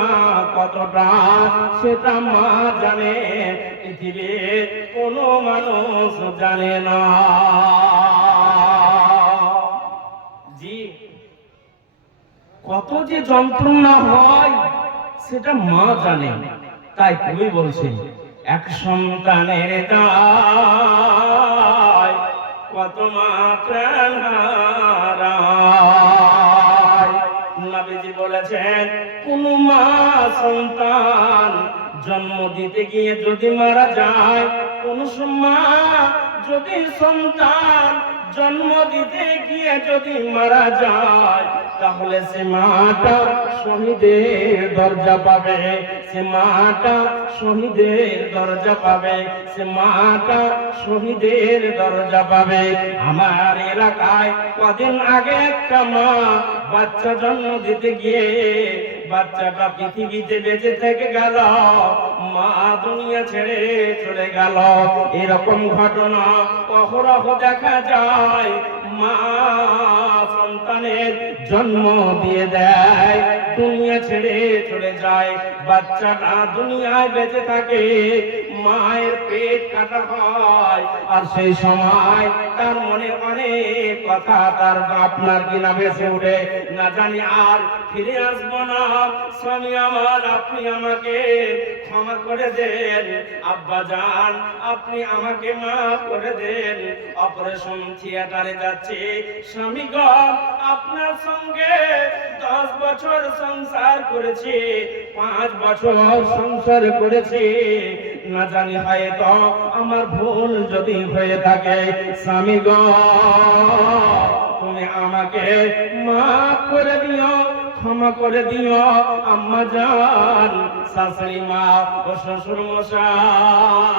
কতটা, সেটা মা জানে, পৃথিবীর কোন মানুষ জানে না। জি, কত যে যন্ত্রণা হয় সেটা মা জানে। তাই কবি বলছেন এক সন্তানের দায় কত মা প্রাণ হারায়। নবীজি বলেছেন কোন মা সন্তান জন্ম দিতে গিয়ে যদি মারা যায়, কোন মা যদি সন্তান জন্ম দিতে গিয়ে যদি মারা যায়, তাহলে সে মাটা শহীদের দরজা পাবে, সে মাটা শহীদের দরজা পাবে, সে মাটা শহীদের দরজা পাবে। আমার এলাকায় কদিন আগে একটা মা বাচ্চা জন্ম দিতে গিয়ে বাচ্চাটা পৃথিবীতে বেঁচে থেকে গেল, মা দুনিয়া ছেড়ে চলে গেল। এরকম ঘটনা অহরহ দেখা যায়। মা সন্তানের জন্ম দিয়ে দেয়, দুনিয়া ছেড়ে চলে যায়, বাচ্চাটা দুনিয়ায় বেঁচে থাকে, মায়ের পেট কাটা হয়। আর সেই সময় তার মনে অনেক কথা তার আপনার কিনা ভেসে উঠে, না জানি আর ফিরে আসবো না। স্বামী আমার, আপনি আমাকে ক্ষমা করে দেন, আব্বা জান আপনি আমাকে মাফ করে দেন। অপারেশন থিয়েটারে যাচ্ছে, স্বামী গো আপনার সঙ্গে 10 বছর সংসার করেছি, 5 বছর সংসার করেছি, না জানি হয়তো আমার ভুল যদি হয়ে থাকে, স্বামী গো তুমি আমাকে মাফ করে দিও, ক্ষমা করে দিও। আম্মা জান, শাশুড়ি মা ও শ্বশুর মশাই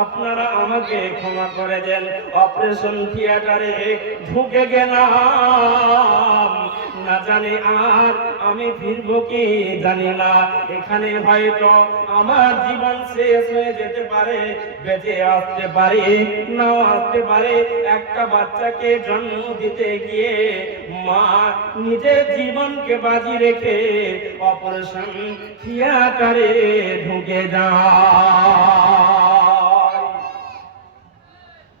আপনারা আমাকে ক্ষমা করে দেন। অপারেশন থিয়েটারে ঢুকে গেলাম, না জানি আর আমি ফিরবো কি জানি না। এখানে হয়তো আমার জীবন শেষ হয়ে যেতে পারে, বেঁচে আসতে পারে নাও আসতে পারে। একটা বাচ্চাকে জন্ম দিতে গিয়ে মা নিজের জীবনকে বাজি রেখে অপারেশন থিয়েটারে ঢুকে যায়।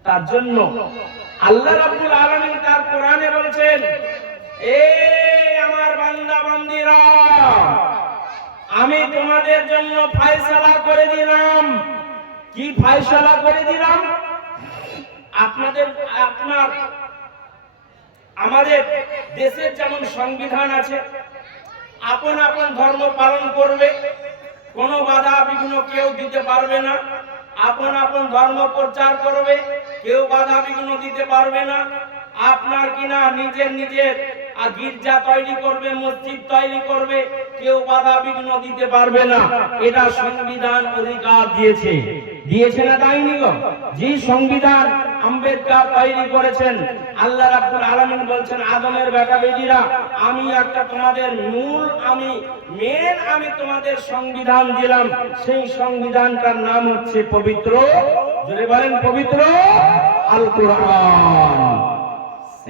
তার জন্য আল্লাহ রাব্বুল আলামিন তার কোরআনে বলেছেন, এ আমার বান্দা বান্দীরা, আমি তোমাদের জন্য ফয়সালা করে দিলাম। কি ফয়সালা করে দিলাম? আমাদের দেশের যেমন সংবিধান আছে, আপন আপন ধর্ম পালন করবে, কোনো বাধা বিঘ্ন কেউ দিতে পারবে না। আপন আপন ধর্ম প্রচার করবে, কেউ বাধা বিঘ্ন দিতে পারবে না। আপনার কিনা নিজের নিজের গির্জা তৈরি করবে, মসজিদ তৈরি করবে, কেউ বাধা বিঘ্ন দিতে পারবে না। এটা সংবিধান অধিকার দিয়েছে, দিয়েছে না তাইনি গো? যে সংবিধান আম্বেদকর তৈরি করেছেন, আল্লাহ রাব্বুল আলামিন বলছেন, আদমের বেটা বেটিরা, আমি একটা তোমাদের আমি তোমাদের সংবিধান দিলাম। সেই সংবিধানটার নাম হচ্ছে পবিত্র, জোরে বলেন পবিত্র আল কোরআন।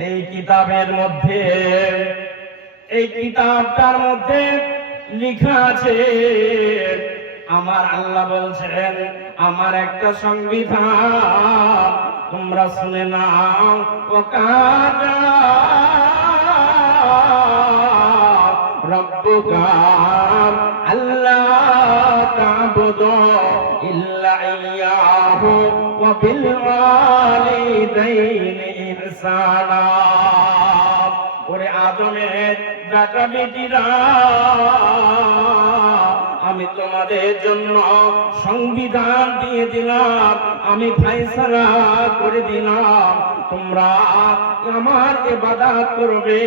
এই কিতাবের মধ্যে, এই কিতাবটার মধ্যে লেখা আছে, আমার আল্লাহ বলছেন আমার একটা সংবিধান তোমরা শুনে নাও। ওয়াকাদা রাব্বুকা আল্লা তা'বুদু ইল্লা ইয়্যাহু ওয়া বিল ওয়ালিদাইনি ইহসানা। ওরে আদমের বেটা বেটিরা, আমি তোমাদের জন্য সংবিধান দিয়ে দিলাম, আমি ফয়সালা করে দিলাম, তোমরা আমার ইবাদত করবে,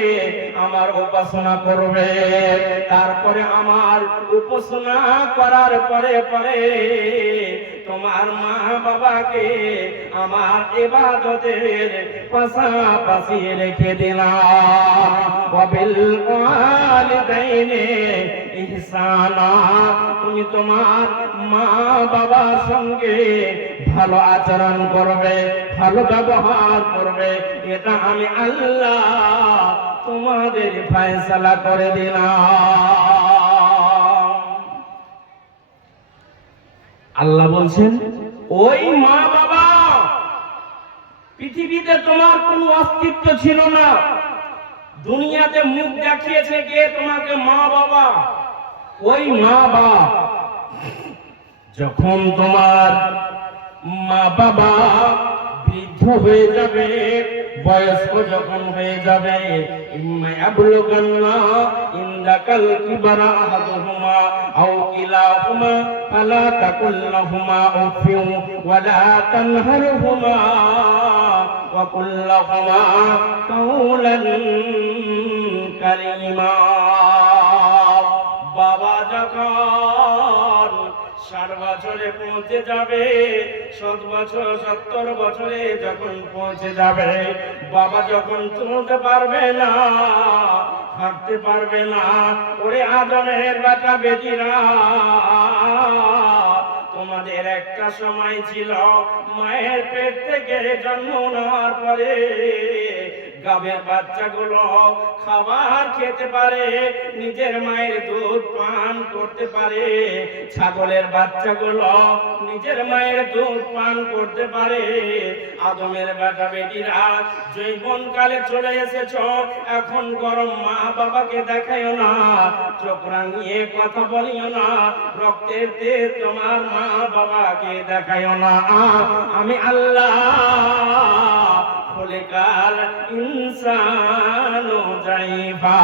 আমার উপাসনা করবে। তারপরে আমার উপাসনা করার পরে পরে তোমার মা বাবাকে আমার ইবাদতের পাশাপাশি রেখে দিলাম। ওয়াবিল ওয়ালিদাইনি ইহসানা, তুমি তোমার মা বাবার সঙ্গে ভালো আচরণ করবে, ভালো ব্যবহার করবে। এটা আমি আল্লাহ তোমাদের ফয়সালা করে দিলাম। আল্লাহ বলছেন, ওই মা বাবা, পৃথিবীতে তোমার কোনো অস্তিত্ব ছিল না, দুনিয়াতে মুখ দেখিয়েছে কে? তোমাকে মা বাবা। ওই মা বাবা যখন তোমার মা বাবা বৃদ্ধ হয়ে যাবে, বয়স্ক যখন হয়ে যাবে, ইম্মা ইয়াবলুগান্না ইনদাকাল কিবারা আহাদুহুমা আও কিলাহুমা ফালা তাকুল লাহুমা উফিন ওয়ালা তানহারহুমা ওয়া কুল লাহুমা কাওলান কারীমা। বাবা যখন 60 বছরে পৌঁছে যাবে, 70 বছর 70 বছরে যখন পৌঁছে যাবে, বাবা যখন চলতে পারবে না, হাঁটতে পারবে না, ওরে আদমের বেটা বেটিরা, তোমাদের একটা সময় ছিল মায়ের পেট থেকে জন্ম নেওয়ার পরে গাভীর বাচ্চাগুলো খাবার খেতে পারে, নিজের মায়ের দুধ পান করতে পারে, ছাগলের বাচ্চাগুলো নিজের মায়ের দুধ পান করতে পারে। আদমের বেটা বেটিরা যৌবনকালে চলে এসেছ, এখন গরম মা বাবাকে দেখাইও না, চোখ রাঙিয়ে কথা বলিও না, রক্তের তেজ তোমার মা বাবাকে দেখাইও না। আমি আল্লাহ খোলেকাল ইনসানো যাইবা।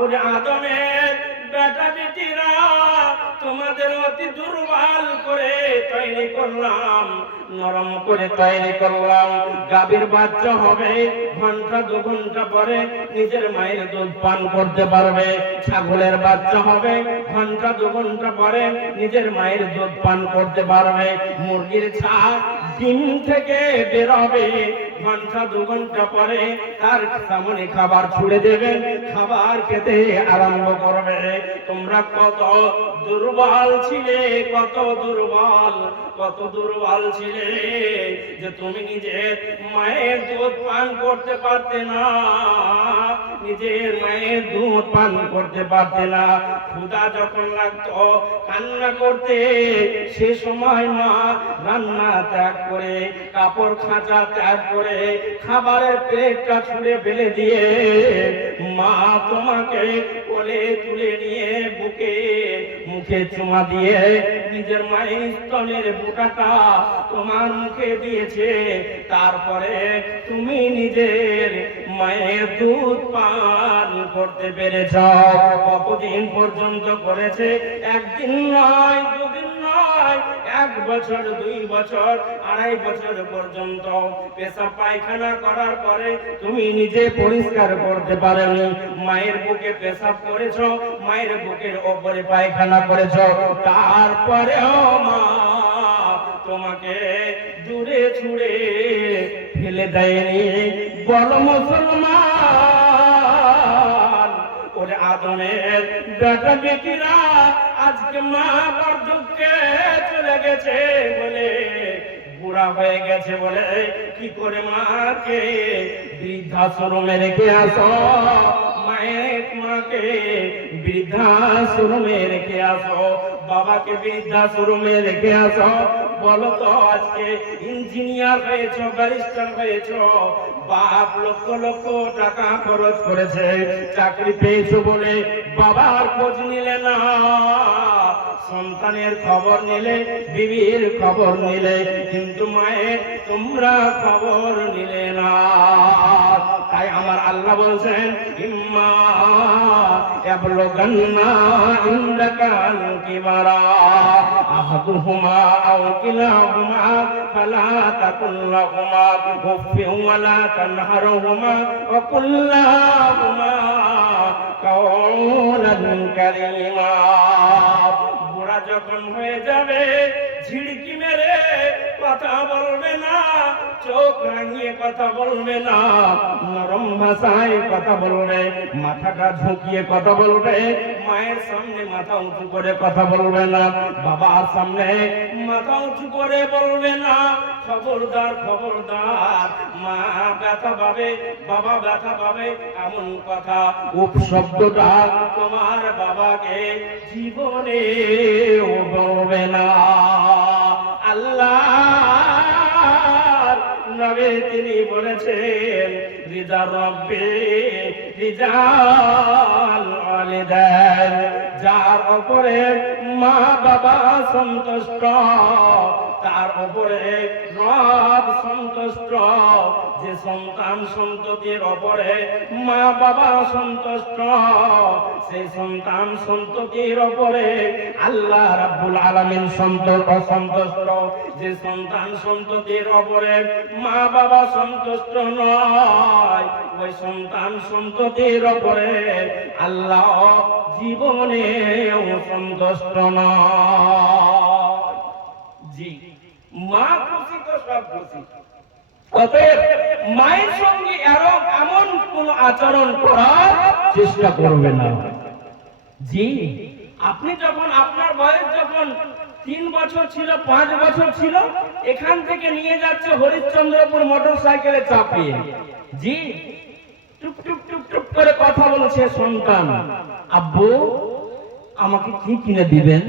ওরে আদমের বেটা বেটিরা, তোমাদের অতি দুর্বল করে তৈরি করলাম, নরম করে তৈরি করলাম। গাভীর বাচ্চা হবে, ঘন্টা 2 ঘন্টা পরে নিজের মায়ের দুধ পান করতে পারবে। ছাগলের বাচ্চা হবে, ঘন্টা 2 ঘন্টা পরে নিজের মায়ের দুধ পান করতে পারবে। মুরগির ছাগ ডিম থেকে বের হবে, ঘন্টা 2 ঘন্টা পরে তার সামনে খাবার ছুড়ে দেবেন, খাবার খেতে আরম্ভ করবে। তোমরা কত দুর্বল ছিলে, কত দুর্বল, কত দুর্বল ছিলে যে তুমি নিজের মায়ের দুধ পান করতে পারতে না, নিজের মায়ের দুধ পান করতে পারতে না। ক্ষুধা যখন লাগতো কান্না করতে, সে সময় মা রান্না ত্যাগ করে, কাপড় খাঁচা ত্যাগ করে, খাবারের প্লেটটা ছুঁড়ে ফেলে দিয়ে মা তোমাকে কোলে তুলে নিয়ে বুকে মুখে চুমা দিয়ে নিজের মায়ের স্তনের বুটাটা তোমার মুখে দিয়েছে। তারপরে তুমি নিজের মায়ের দুধ পান করতে পেরেছ। কতদিন পর্যন্ত করেছে? একদিন নয়, 2 দিন নয়, 1 বছর, 2 বছর, 2.5 বছর পর্যন্ত। পেশাব পায়খানা করার পরে তুমি নিজে পরিষ্কার করতে পারোনি, মায়ের বুকে পেশাব করেছ, মায়ের বুকের ওপরে পায়খানা করেছ, তারপরেও মা তোমাকে দূরে ছুড়ে ফেলে দেয়নি। বলো মুসলমান, ওরে আদমের বেটা বেটিরা, আজকে মা বড় দুঃখে চলে গেছে বলে, বুড়া হয়ে গেছে বলে, কি করে মাকে বৃদ্ধাশ্রমে রেখে আসো, মাকে বৃদ্ধাশ্রমে রেখে আসো, বাবাকে বৃদ্ধাশ্রমে রেখে আসো। বলো তো, আজকে ইঞ্জিনিয়ার হয়েছ, ব্যারিস্টার হয়েছ, বাপ লক্ষ লক্ষ টাকা খরচ করেছে, চাকরি পেয়েছো বলে বাবার খোঁজ নিলে না, সন্তানের খবর নিলে, বিবির খবর নিলে, কিন্তু মায়ের তোমরা খবর নিলে না। তাই আমার আল্লাহ বলছেন, ইম্মা ইয়াবলুগান্না ইনদাকাল কিবারা আহাদুহুমা আও কিলাহুমা ফালা তাকুল লাহুমা উফফিন ওয়ালা তানহারহুমা ওয়া কুল লাহুমা কাওলান কারীমা। বুড়া যখন হয়ে যাবে, ঝিড়কি মেরে কথা বলবে না, চোখ রাঙিয়ে কথা বলবে না, নরম ভাষায় কথা বলবে, মাথাটা ঝুঁকিয়ে কথা বলবে, মায়ের সামনে মাথা উঁচু করে কথা বলবে না, বাবার সামনে মাথা উঁচু করে বলবে না। খবরদার, খবরদার, মা ব্যথা পাবে, বাবা ব্যথা পাবে, এমন কথা উপশব্দটা তোমার বাবাকে জীবনে বলবে না। আল্লাহ নবী তিনি বলেছেন, রিজা রব্বি রিজাল ওয়ালিদান, যার উপরে মা বাবা সন্তুষ্ট তার উপরে রব সন্তুষ্ট। যে সন্তান সন্ততির উপরে মা বাবা সন্তুষ্ট, সেই সন্তান সন্ততির উপরে আল্লাহ রাব্বুল আলামিন সন্তুষ্ট। যে সন্তান সন্ততির উপরে মা বাবা সন্তুষ্ট নয়, ওই সন্তান সন্ততির উপরে আল্লাহ জীবনেও সন্তুষ্ট নয়। জি, মা খুশি তো সব খুশি। অতএব মায়ের সঙ্গে এমন কোন আচরণ করার চেষ্টা করবে না। জি, আপনি যখন আপনার বয়স যখন 3 বছর ছিল, 5 বছর ছিল, এখান থেকে নিয়ে যাচ্ছে হরিশ্চন্দ্রপুর মোটরসাইকেলে চাপিয়ে। জি, টুক টুক টুক টুক করে কথা বলছে সন্তান, আব্বু আমাকে কি কিনে দিবেন?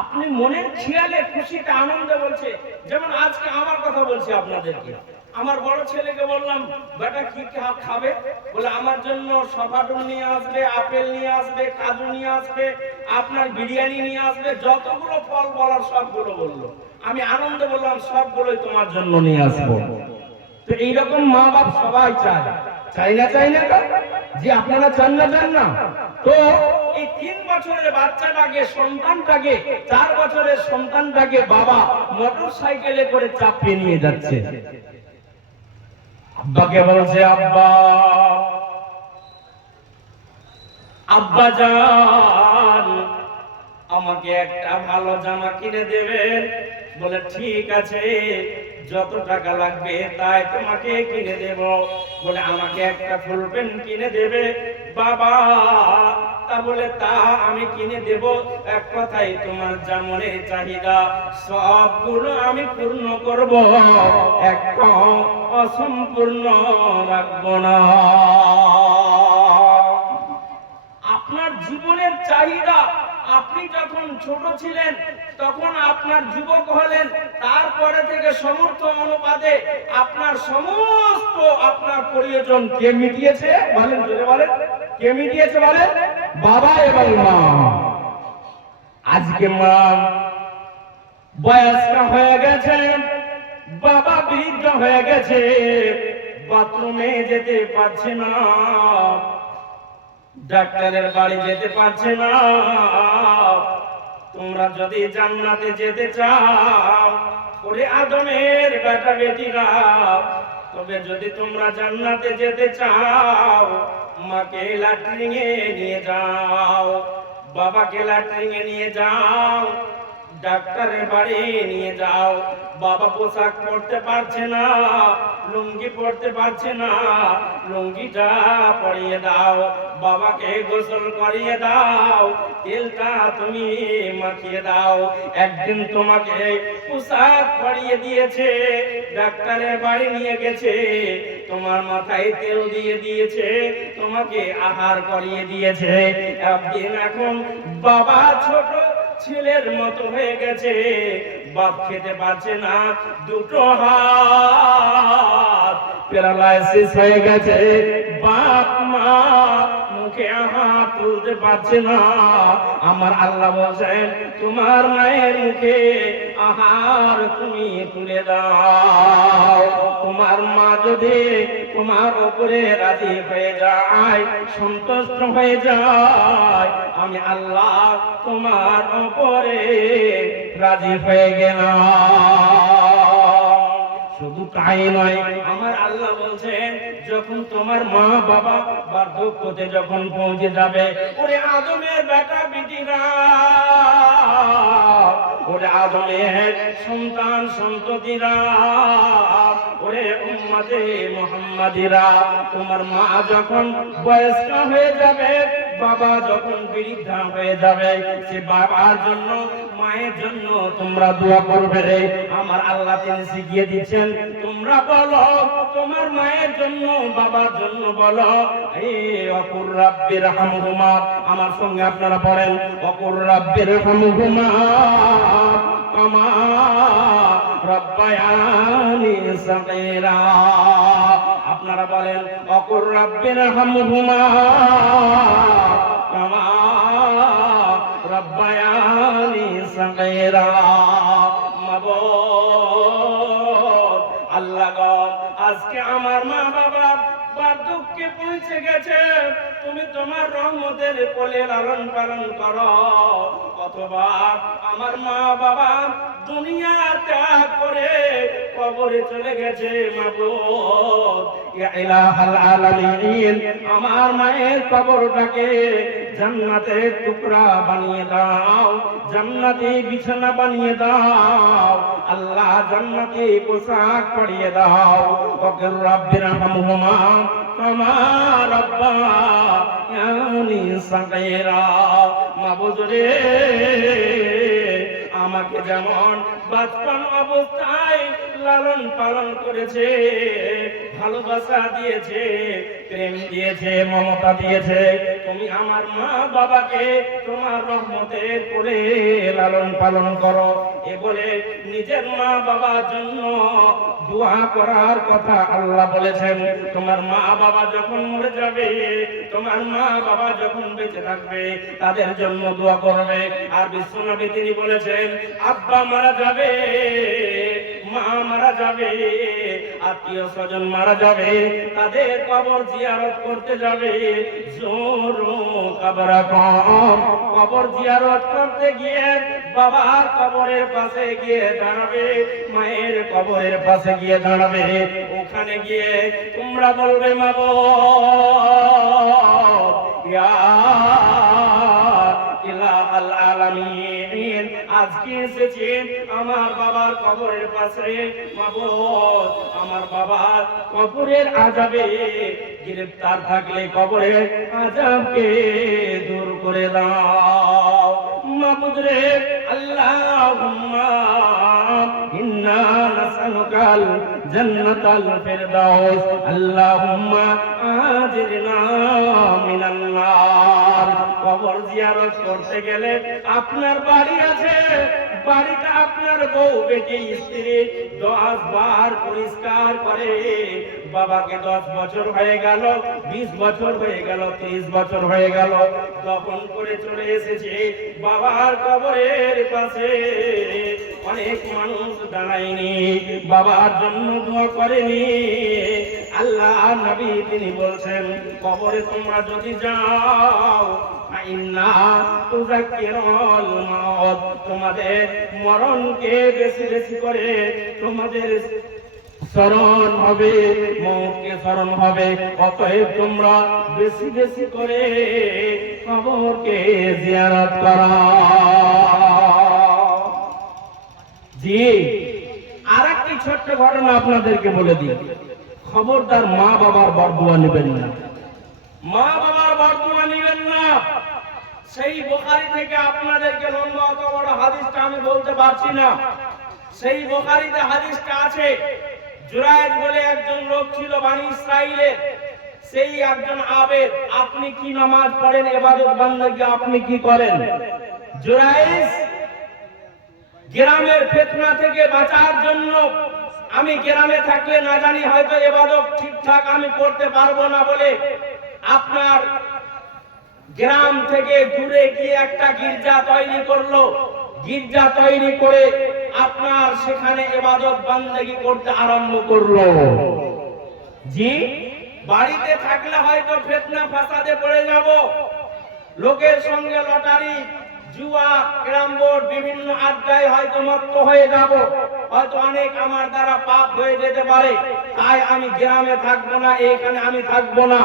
আপনি মনের খেয়ালে খুশিতে আনন্দে বলছে। যেমন আজকে আমার কথা বলছি আপনাদেরকে, আমার বড় ছেলেকে বললাম, বেটা কি খাবে? বলে আমার জন্য সফাটুন নিয়ে আসবে, আপেল নিয়ে আসবে, কাজু নিয়ে আসবে, আপনার বিরিয়ানি নিয়ে আসবে, যতগুলো ফল বলার সবগুলো বললো। আমি আনন্দে বললাম সবগুলোই তোমার জন্য নিয়ে আসবো। তো এইরকম মা বাপ সবাই চায়, চাই না যে আপনারা চান না? তো এই 3 বছরের বাচ্চাটাকে, সন্তানটাকে, 4 বছরের সন্তানটাকে বাবা মোটরসাইকেলে করে চাপিয়ে নিয়ে যাচ্ছে। আব্বাকে বলছে, আব্বা জান আমাকে একটা ভালো জামা কিনে দেবেন? বলে ঠিক আছে, যত টাকা লাগবে তাই তোমাকে কিনে দেব। বলে আমাকে একটা ফুল পেন কিনে দেবে? বাবা তা বলে তা আমি কিনে দেব, এক কথাই তোমার যা মনের চাহিদা সবগুলো আমি পূর্ণ করব, একটা অসম্পূর্ণ রাখবো না। আপনার জীবনের চাহিদা আপনি যখন ছোট ছিলেন তখন আপনার যুবক হলেন, তারপরে থেকে সমর্থ অনুপাতে আপনার সমস্ত আপনার প্রয়োজন কে মিটিয়েছে? বলেন, জোরে বলেন, কে মিটিয়েছে? বলেন, বাবা এবং মা। আজকে মা বয়স্ক হয়ে গেছে, বাবা বৃদ্ধ হয়ে গেছে, বাথরুমে যেতে পারছে না, ডাক্তারের বাড়ি যেতে পারছে না। তোমরা যদি জান্নাতে যেতে চাও, ওরে আদমের বেটা বেটিরা, তবে যদি তোমরা জান্নাতে যেতে চাও, মাকে ল্যাট্রিনে নিয়ে যাও, বাবাকে ল্যাট্রিনে নিয়ে যাও, ডাক্তারের বাড়ি নিয়ে যাও। বাবা পোশাক পরতে পারছে না, লুঙ্গি পরতে পারছে না, লুঙ্গিটা পরিয়ে দাও, বাবাকে গোসল করিয়ে দাও, তেলটা তুমি মাখিয়ে দাও। একদিন তোমাকে পোশাক পরিয়ে দিয়েছে, ডাক্তারের বাড়ি নিয়ে গেছে, তোমার মাথায় তেল দিয়ে দিয়েছে, তোমাকে আহার করিয়ে দিয়েছে। একদিন এখন বাবা ছোট ছেলের মতো হয়ে গেছে, বাপ খেতে পারছে না, দুটো হাত প্যারালাইসিস হয়ে গেছে, বাপ মা মুখে হাত তুলতে পারছে না। আমার আল্লাহ বলেন, তোমার মায়ের মুখে আহার তুমি তুলে দাও। তোমার মা যদি তোমার উপরে রাজি হয়ে যায়, সন্তুষ্ট হয়ে যায়, আমি আল্লাহ তোমার উপরে রাজি হয়ে গেলাম। শুধু তাই নয়, আমার আল্লাহ বলছেন, যখন তোমার মা বাবা বার্ধক্যতে যখন পৌঁছে যাবে, ওরে আদমের বেটা বেটিরা, ওরে আদমের সন্তান সন্ততিরা, ওরে উম্মতে মুহাম্মাদিরা, তোমার মা যখন বয়স্ক হয়ে যাবে, বাবা যখন বৃদ্ধা হয়ে যাবে, সে বাবার জন্য মায়ের জন্য তোমরা দোয়া করবে। আমার আল্লাহ তিনি শিখিয়ে দিচ্ছেন, তোমরা বলো তোমার মায়ের জন্য বাবার জন্য বলো, হে অকুর রাব্বির হামহুমা। আমার সঙ্গে আপনারা পড়েন, অকুর রাব্বির হামহুমা কামা রাব্বায়ানি সাগীরা। আপনারা বলেন, অকুর রাব্বির হামহুমা কামা রাব্বায়ানি সাগীরা। মাবুদ আল্লাহ গো, আজকে আমার মা বাবা বার্ধক্যে পৌঁছে গেছে, তুমি তোমার রহমতের কোলে লালন পালন করো, অথবা আমার মা বাবা দুনিয়া ত্যাগ করে কবরে চলে গেছে, মাবুদ ইয়া ইলাহাল আলামিন, আমার মায়ের কবরটাকে জান্নাতের টুকরা বানিয়ে দাও, জান্নাতি বিছানা বানিয়ে দাও, আল্লাহ জান্নাতি পোশাক পরিয়ে দাও। ওয়াকির রাব্বিরহামহুমা কামা রাব্বায়ানি সাগীরা। মাবুদ রে, আমাকে যেমন বাচপন অবস্থায় লালন পালন করেছে, ভালোবাসা দিয়েছে, প্রেম দিয়েছে, মমতা দিয়েছে, তুমি আমার মা বাবাকে তোমার রহমতের করে লালন পালন করো। এ বলে নিজের মা বাবার জন্য দোয়া করার কথা আল্লাহ বলেছেন। তোমার মা বাবা যখন মরে যাবে, তোমার মা বাবা যখন বেঁচে থাকবে, তাদের জন্য দোয়া করবে। আর বিশ্বনবী তিনি বলেছেন, আব্বা মারা যাবে, মা মারা যাবে, আত্মীয় স্বজন মারা যাবে, তাদের কবর জিয়ারত করতে যাবে। জোরো কবরা কম, কবর জিয়ারত করতে গিয়ে বাবার কবরের পাশে গিয়ে দাঁড়াবে, মায়ের কবরের পাশে গিয়ে দাঁড়াবে। ওখানে গিয়ে তোমরা বলবে, মাবুদ ইয়া ইলাহাল আলামিন, আজকে এসেছি আমার বাবার কবরের পাশে, মাবুদ আমার বাবার কবরের আযাবে গ্রেফতার থাকলে কবরের আযাবকে দূর করে দাও। মাবুদ রে, আল্লাহুম্মা ইন্না নাসআলুকাল জান্নাতাল ফিরদাউস, আল্লাহুম্মা আজিরনা মিনান নার। কবর জিয়ারত করতে গেলে আপনার বাড়ি আছে, বাড়িটা আপনার বউ বেটি স্ত্রী 10 বার পরিষ্কার করে। বাবাকে 10 বছর হয়ে গেল, 20 বছর হয়ে গেল, 30 বছর হয়ে গেল, দফন করে চলে এসেছে বাবার কবরের পাশে। অনেক মানুষ দাঁড়ায়নি, বাবার জন্য দোয়া করেনি। আল্লাহ নবী তিনি বলছেন, কবরে তোমরা যদি যাও, তোমাদের মরণকে বেশি বেশি করে তোমাদের স্মরণ হবে, মৌতকে স্মরণ হবে। অতএব তোমরা বেশি বেশি করে কবরকে জিয়ারত করো। জি, আরেকটি ছোট্ট ঘটনা আপনাদেরকে বলে দিই। খবরদার মা বাবার বরদোয়া নেবেন না, মা বাবার বরদোয়া নেবেন না। সেই বুখারী থেকে আপনাদেরকে লম্বা অত বড় হাদিসটা আমি বলতে পারছি না। সেই বুখারীতে হাদিসটা আছে, জুরাইজ বলে একজন লোক ছিল বনি ইসরাইলের, সেই একজন আবেদ। আপনি কি নামাজ পড়েন, ইবাদত বندگی আপনি কি করেন? জুরাইজ গ্রামের ফিতনা থেকে বাঁচার জন্য, আমি গ্রামে থাকলে না জানি হয়তো ইবাদত ঠিকঠাক আমি করতে পারবো না বলে, আপনার গ্রাম থেকে দূরে গিয়ে একটা গির্জা তৈরি করলো। গির্জা তৈরি করে আপনার সেখানে ইবাদত বندگی করতে আরম্ভ করলো। জি, বাড়িতে থাকলে হয়তো ফিতনা ফাসাদে পড়ে যাব, লোকের সঙ্গে লটারি জুয়া ক্যারাম বোর্ড বিভিন্ন আড্ডায় হয়তো মত্ত হয়ে যাব, হয়তো অনেক আমার দ্বারা পাপ হয়ে যেতে পারে। তাই আমি গ্রামে থাকবো না, এখানে আমি থাকবো না,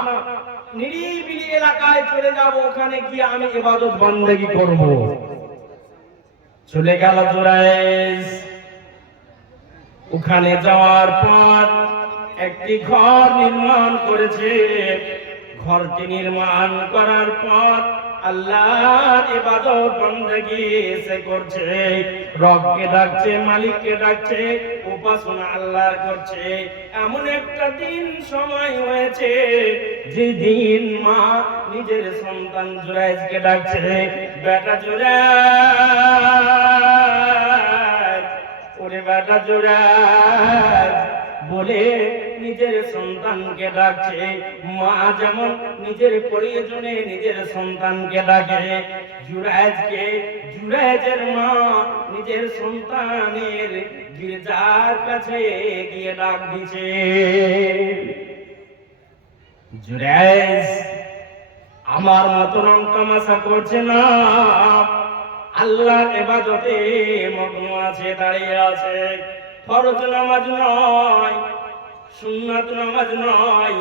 নিরিবিলি এলাকায় চলে যাব, ওখানে গিয়ে আমি ইবাদত বندگی করব। চলে গেল জুরাইজ। ওখানে যাওয়ার পর একটি ঘর নির্মাণ করেছে। ঘরটি নির্মাণ করার পর আল্লাহর ইবাদত বندگی সে করছে, রবকে ডাকছে, মালিককে ডাকছে, উপাসনা আল্লাহর করছে। এমন একটা দিন সময় হয়েছে যে দিন মা নিজের সন্তান জুরাইজকে ডাকছে, বেটা জুরাইজ, ওরে বেটা জুরাইজ বলে নিজের সন্তানকে ডাকছে। মা যেমন নিজের প্রয়োজনে নিজের সন্তানকে ডাকে, জুরাইজকে জুরাইজের মা নিজের সন্তানের গির্জার কাছে গিয়ে ডাক দিছে। জুরাইজ আমার মতো রং তামাশা করছে না, আল্লাহর ইবাদতে মগ্ন আছে, দাঁড়িয়ে আছে। ফরজ নামাজ নয়, সুন্নাত নামাজ নয়।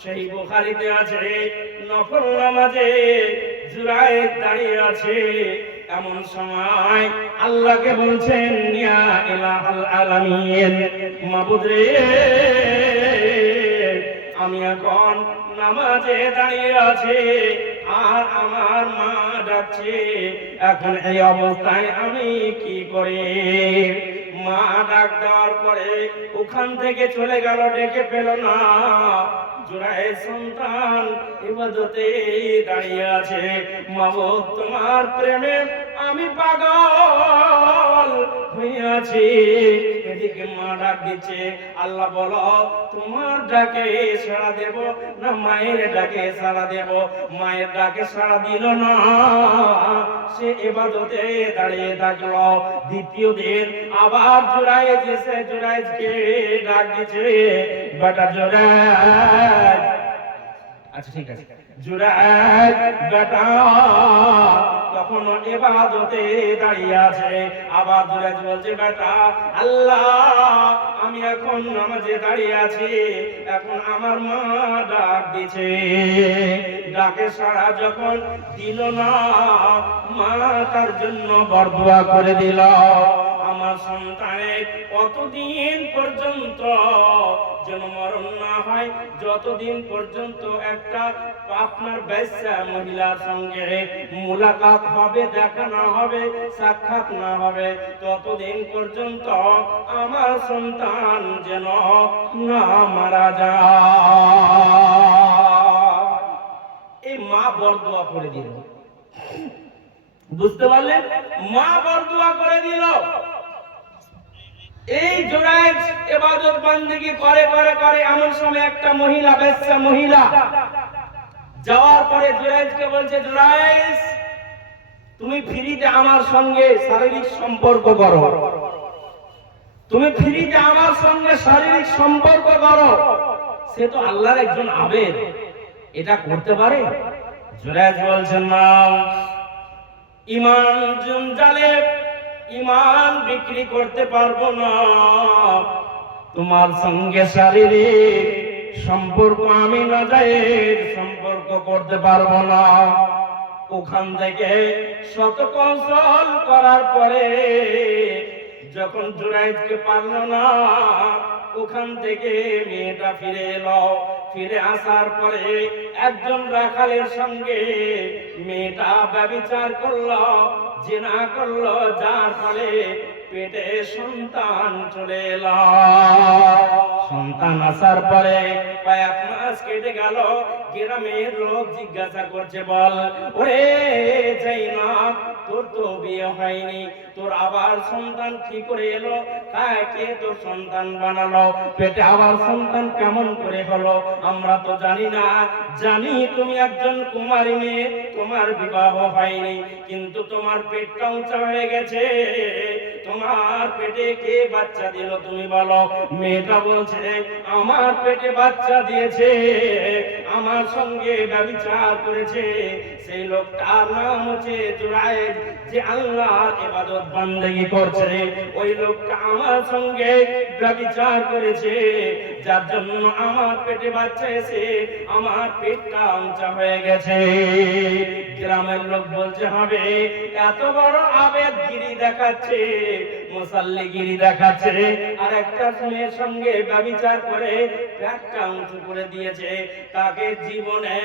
সেই বুখারীতে আছে নফল নামাজে জুরায়েদ দাঁড়িয়ে আছে। এমন সময় আল্লাহকে বলছেন, ইয়া ইলাহাল আলামিন, মাবুদ রে, আমি এখন নামাজে দাঁড়িয়ে আছি আর আমার মা ডাকছে, এখন এই অবস্থায় আমি কি করি? মা ডাক দেওয়ার পরে ওখান থেকে চলে গেল, ডেকে পেল না। জুরায়েদ সন্তান ইবাদতে দাঁড়িয়ে আছে। মাবুদ, তোমার প্রেমে আমি পাগল হয়ে আছি। এদিকে মা ডাক দিচ্ছে, আল্লাহ বলো তোমার ডাকে সাড়া দেব না মায়ের ডাকে সাড়া দেব? মায়ের ডাকে সাড়া দিল না, সে ইবাদতে দাঁড়িয়ে থাকলো। দ্বিতীয় দিন আবার জুরায়েদকে ডাক দিচ্ছে, বেটা জুরায়েদ। আচ্ছা ঠিক আছে, জুরায়েদ বেটা তখন ইবাদতে দাঁড়িয়ে আছে। আবার জুরায়েদ বলছে, বেটা আল্লাহ, আমি এখন নামাজে দাঁড়িয়ে আছি, এখন আমার মা ডাক দিছে। ডাকে সাড়া যখন দিল না, মা তার জন্য বরদোয়া করে দিল, আমার সন্তানের কতদিন পর্যন্ত যেন মরণ না হয়, যতদিন পর্যন্ত একটা আপনার বেশ্যা মহিলার সঙ্গে মুলাকাত হবে, দেখা না হবে, সাক্ষাৎ না হবে, ততদিন পর্যন্ত আমার সন্তান যেন না মারা যায়। এই মা বরদোয়া করে দিল, বুঝতে পারলেন? মা বরদোয়া করে দিল। এই জুরায়েদ ইবাদত বندگی করে করে করে এমন সময় একটা মহিলা, বেশ্যা মহিলা যাওয়ার পরে জুরায়েদকে বলছে, জুরায়েদ তুমি ফ্রিতে আমার সঙ্গে শারীরিক সম্পর্ক করো, তুমি ফ্রিতে আমার সঙ্গে শারীরিক সম্পর্ক করো। সে তো আল্লাহর একজন আবেদ, এটা করতে পারে? জুরায়েদ বলছেন, না, ঈমান জঞ্জালে ঈমান বিক্রি করতে পারবো না, তোমার সঙ্গে শারীরিক সম্পর্ক আমি নাজায়েজ সম্পর্ক করতে পারবো না। ওখান থেকে শত কৌশল করার পরে যখন জুরায়েদকে পারল না, ওখান থেকে মেয়েটা ফিরে এলো। ফিরে আসার পরে একজন রাখালের সঙ্গে মেয়েটা ব্যভিচার করলো, জিনা করলো, যার ফলে পেটে সন্তান চলে এলো। সন্তান আসার পরে কয়েক মাস কেটে গেল। গ্রামের লোক জিজ্ঞাসা করছে, বল ওরে জাইনাব, তোর তো বিয়ে হয়নি, তোর আবার সন্তান কি করে এলো? কাকে তোর সন্তান বানালো? পেটে আবার সন্তান কেমন করে হলো? আমরা তো জানি না। জানি তুমি একজন কুমারী মেয়ে, তোমার বিবাহ হয়নি, কিন্তু তোমার পেটটা উঁচা হয়ে গেছে। তোমার পেটে কে বাচ্চা দিল তুমি বলো? মেয়েটা বলছে, আমার পেটে বাচ্চা দিয়েছে, আমার সঙ্গে ব্যভিচার করেছে সেই লোকটার নাম হচ্ছে জুরায়েদ, যে আল্লাহর ইবাদত বندگی করছে। ওই লোকটা আমার সঙ্গে ব্যভিচার করেছে, যার জন্য আমার পেটে বাচ্চা এসে আমার পেটটা উঁচা হয়ে গেছে। গ্রামের লোক বলছে, হবে এত বড় আবেদগিরি দেখাচ্ছে, মুসাল্লিগিরি দেখাচ্ছে, আর একটা মেয়ের সঙ্গে ব্যভিচার করে পেটটা উঁচু করে দিয়েছে, তাকে জীবনে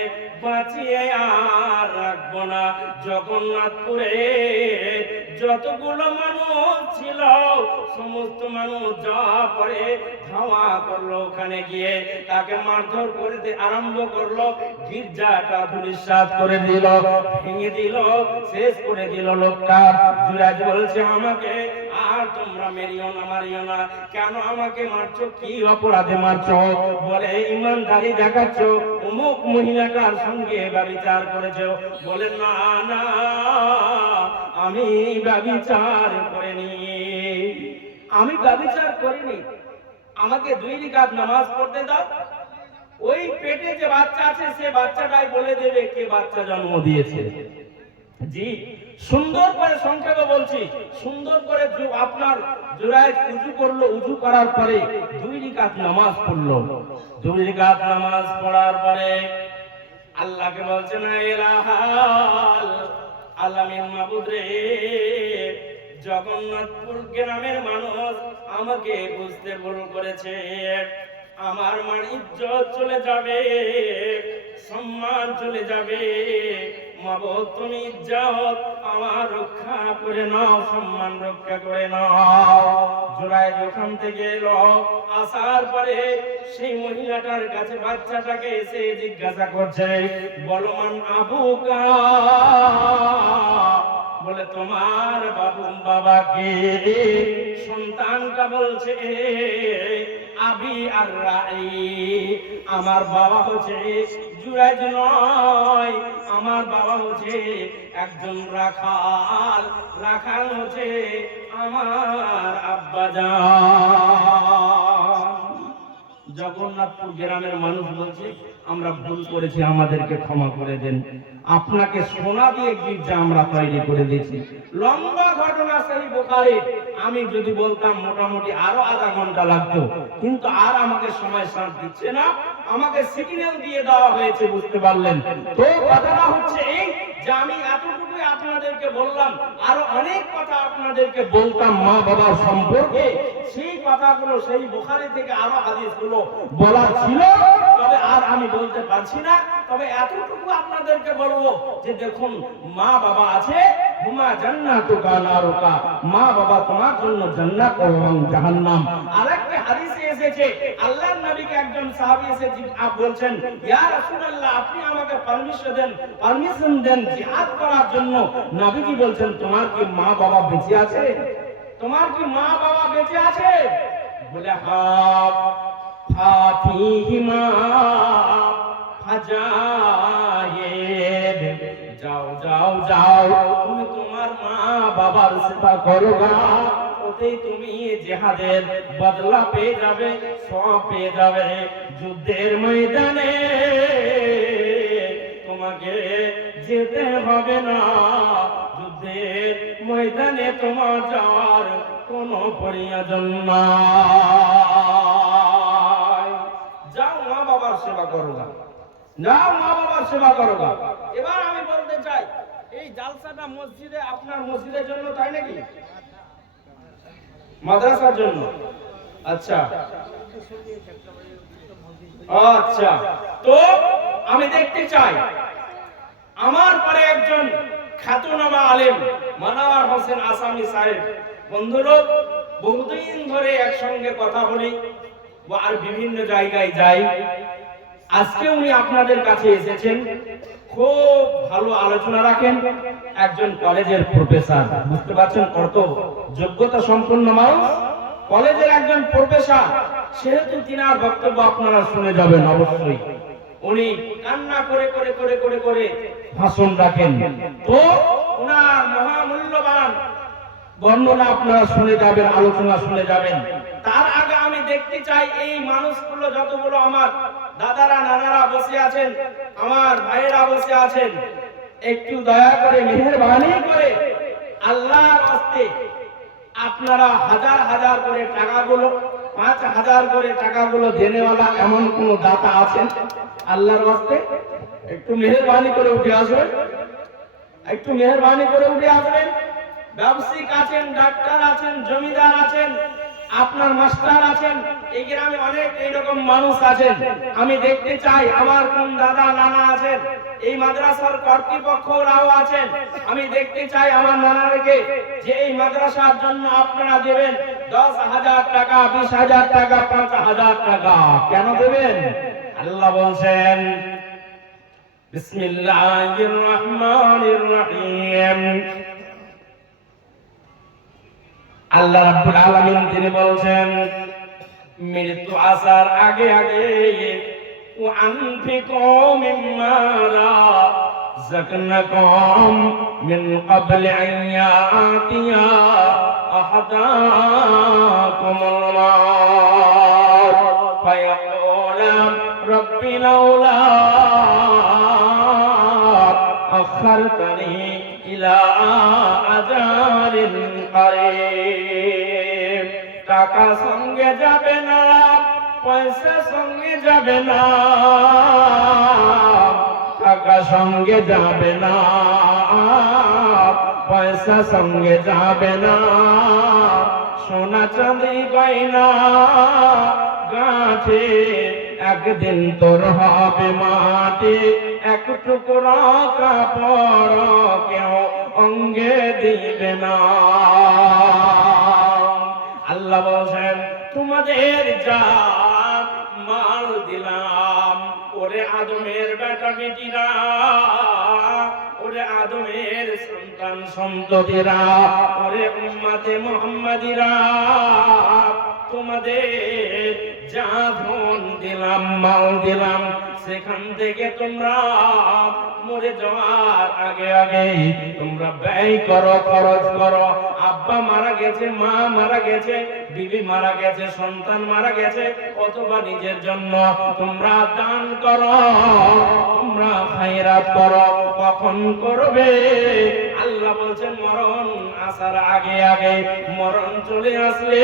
বাঁচিয়ে আর রাখবো না। জগন্নাথপুরে যতগুলো মানুষ ছিল সমস্ত মানুষ যা করে ধাওয়া করলো, ওখানে গিয়ে তাকে মারধর করে আরম্ভ করলো, গির্জাটা ধূলিসাৎ করে দিল, ভেঙে দিল, শেষ করে দিল লোকটা। জুরায়েদ বলছে, আমাকে আর তোমরা মেরিও না, মারিও না। কেন আমাকে মারছো? কি অপরাধে মারছো? বলে, ইমানদারি দেখাচ্ছ, অমুক মহিলাটার সঙ্গে ব্যভিচার করেছো। বলে, না না, আমি ব্যভিচার করিনি, আমি ব্যভিচার করিনি, আমাকে 2 রাকাত নামাজ পড়তে দাও, ওই পেটে যে বাচ্চা আছে সে বাচ্চাটাই বলে দেবে কে বাচ্চা জন্ম দিয়েছে। জি, সুন্দর করে সংক্ষেপে বলছি, সুন্দর করে আপনার জোড়ায় উজু করলো, উজু করার পরে 2 রাকাত নামাজ পড়লো। 2 রাকাত নামাজ পড়ার পরে আল্লাহকে বলছে, না ইলাহাল আলামিন মাবুদ রে, জগন্নাথপুর গ্রামের মানুষ আমাকে বুঝতে ভুল করেছে, আমার মান ইজ্জত চলে যাবে, সম্মান চলে যাবে। মাবুদ তুমি ইজ্জত আমার রক্ষা করে নাও, সম্মান রক্ষা করে নাও। জোড়ায় যখন থেকে এলো, আসার পরে সেই মহিলাটার কাছে বাচ্চাটাকে এসে জিজ্ঞাসা করছে, বলো মান আবুকা, বলে তোমার বাবাকে। সন্তানটা বলছে, আবি আর রাই, আমার বাবা হচ্ছে জুরাইজ নয়, আমার বাবা হচ্ছে একজন রাখাল, রাখাল হচ্ছে আমার আব্বাজান। জগন্নাথপুর গ্রামের মানুষ বলছে, আমরা ভুল করেছি, আমাদেরকে ক্ষমা করে দেন, আপনাকে সোনা দিয়ে গির্জা আমরা তৈরি করে দিয়েছি। লম্বা ঘটনা সেই বুখারী, আমি যদি বলতাম মোটামুটি আরো আধা ঘন্টা লাগতো, কিন্তু আর আমাকে সময় সাথ দিচ্ছে না, আমাকে সিগন্যাল দিয়ে দেওয়া হয়েছে, বুঝতে পারলেন তো? কথাটা হচ্ছে এই যে আমি এতটুকুই আপনাদেরকে বললাম, আরো অনেক কথা আপনাদেরকে বলতাম মা বাবার সম্পর্কে, সেই কথাগুলো সেই বুখারী থেকে আরো হাদিসগুলো বলা ছিল, তবে আর আমি বলতে পারছি না। তবে এতটুকু আপনাদেরকে বলবো যে দেখুন, মা বাবা আছে, হুমা জান্নাতুকা নারুকা, মা বাবা তোমার জন্য জান্নাত এবং জাহান্নাম। আরেকটা হাদিসে এসেছে, আল্লাহর নবীকে একজন সাহাবী এসে বলছেন, ইয়া রাসূলুল্লাহ, আপনি আমাকে পারমিশন দেন জিহাদ করার জন্য। নবীজি বলছেন, তোমার কি মা বাবা বেঁচে আছে? তোমার কি মা বাবা বেঁচে আছে? বলে হ্যাঁ। ফাতিহিমা ফাজায়েদ, যাও যাও যাও, তুমি তোমার মা বাবার সেবা করো না, ওতেই তুমি জিহাদের বদলা পেয়ে যাবে, সওয়াব পেয়ে যাবে। যুদ্ধের ময়দানে তোমাকে যেতে হবে না, যুদ্ধের ময়দানে তোমার যাওয়ার কোনো প্রয়োজন নাই। যাও মা বাবার সেবা করো না, যাও মা বাবার সেবা করো না। এবার আমি বলতে চাই, এই জালসাটা মসজিদে, আপনার মসজিদের জন্য তাই নাকি? মাদ্রাসার জন্য? আচ্ছা আচ্ছা, তো আমি দেখতে চাই আমার পরে একজন খ্যাতনামা আলেম মানওয়ার হোসেন আসামি সাহেব, বন্ধুরা বহুদিন ধরে একসঙ্গে কথা বলি আর বিভিন্ন জায়গায় যাই, আজকে উনি আপনাদের কাছে এসেছেন, খুব ভালো আলোচনা রাখেন, একজন কলেজের প্রফেসর, বুঝতে পারছেন কত যোগ্যতা সম্পন্ন মানুষ, কলেজের একজন প্রফেসর, সেহেতু তিনার বক্তব্য আপনারা শুনে যাবেন অবশ্যই। উনি কান্না করে করে করে করে করে ভাষণ রাখেন, তো ওনার মহামূল্যবান বর্ণনা আপনারা শুনে যাবেন, আলোচনা শুনে যাবেন। তার আগে আমি দেখতে চাই এই মানুষগুলো, যতগুলো আমার দাদারা নানারা বসে আছেন, আমার ভাইয়েরা বসে আছেন, একটু দয়া করে মেহেরবানি করে আল্লাহর রাস্তে আপনারা হাজার হাজার করে টাকাগুলো, 5,000 করে টাকাগুলো দেনেওয়ালা এমন কোন দাতা আছেন? আল্লাহর রাস্তে একটু মেহেরবানি করে উঠে আসবেন, একটু মেহেরবানি করে উঠে আসবেন। ব্যবসায়িক আছেন, ডাক্তার আছেন, জমিদার আছেন, আপনার মাস্টার আছেন, এই গ্রামে অনেক এইরকম মানুষ আছেন। আমি দেখতে চাই আমার কোন দাদা নানা আছেন, এই মাদ্রাসার কর্তৃপক্ষরাও আছেন, আমি দেখতে চাই আমার নানাকে যে এই মাদ্রাসার জন্য আপনারা দেবেন 10,000 টাকা, 20,000 টাকা, 5,000 টাকা। কেন দেবেন? আল্লাহ বলছেন, বিসমিল্লাহির রহমানির রহিম, আল্লাহ রাব্বুল আলামিন তিনি বলছেন, মৃত্যু আসার আগে আগে ওয়ানফিকু মিম্মা রাযাকনাকুম মিন ক্বাবলি আন ইয়াতিয়া আহাদাকুমুল মাউত ফায়াকুলা রাব্বি লাউলা আখারতানি ইলা আজারিন কারীব। টাকা সঙ্গে যাবে না, পয়সা সঙ্গে যাবে না, টাকা সঙ্গে যাবে না, পয়সা সঙ্গে যাবে না, সোনা চাঁদি গয়না গাঁঠে একদিন তোর হবে মাটি, এক টুকরা কাপড় কেউ অঙ্গে দিবে না। আল্লাহ বলছেন তোমাদের যা মাল দিলাম, ওরে আদমের বেটা বেটিরা, ওরে আদমের সন্তান সন্ততিরা, ওরে উম্মতে মুহাম্মাদিরা, তোমাদের যা ধন দিলাম মাল দিলাম, সেখান থেকে তোমরা মরে যাওয়ার আগে আগে তোমরা ব্যয় করো, খরচ করো। আব্বা মারা গেছে, মা মারা গেছে, বিবি মারা গেছে, সন্তান মারা গেছে, অথবা নিজের জন্য তোমরা দান করো, তোমরা খায়রাত করো। কখন করবে? আল্লাহ বলছেন মরণ আসার আগে আগে। মরণ চলে আসলে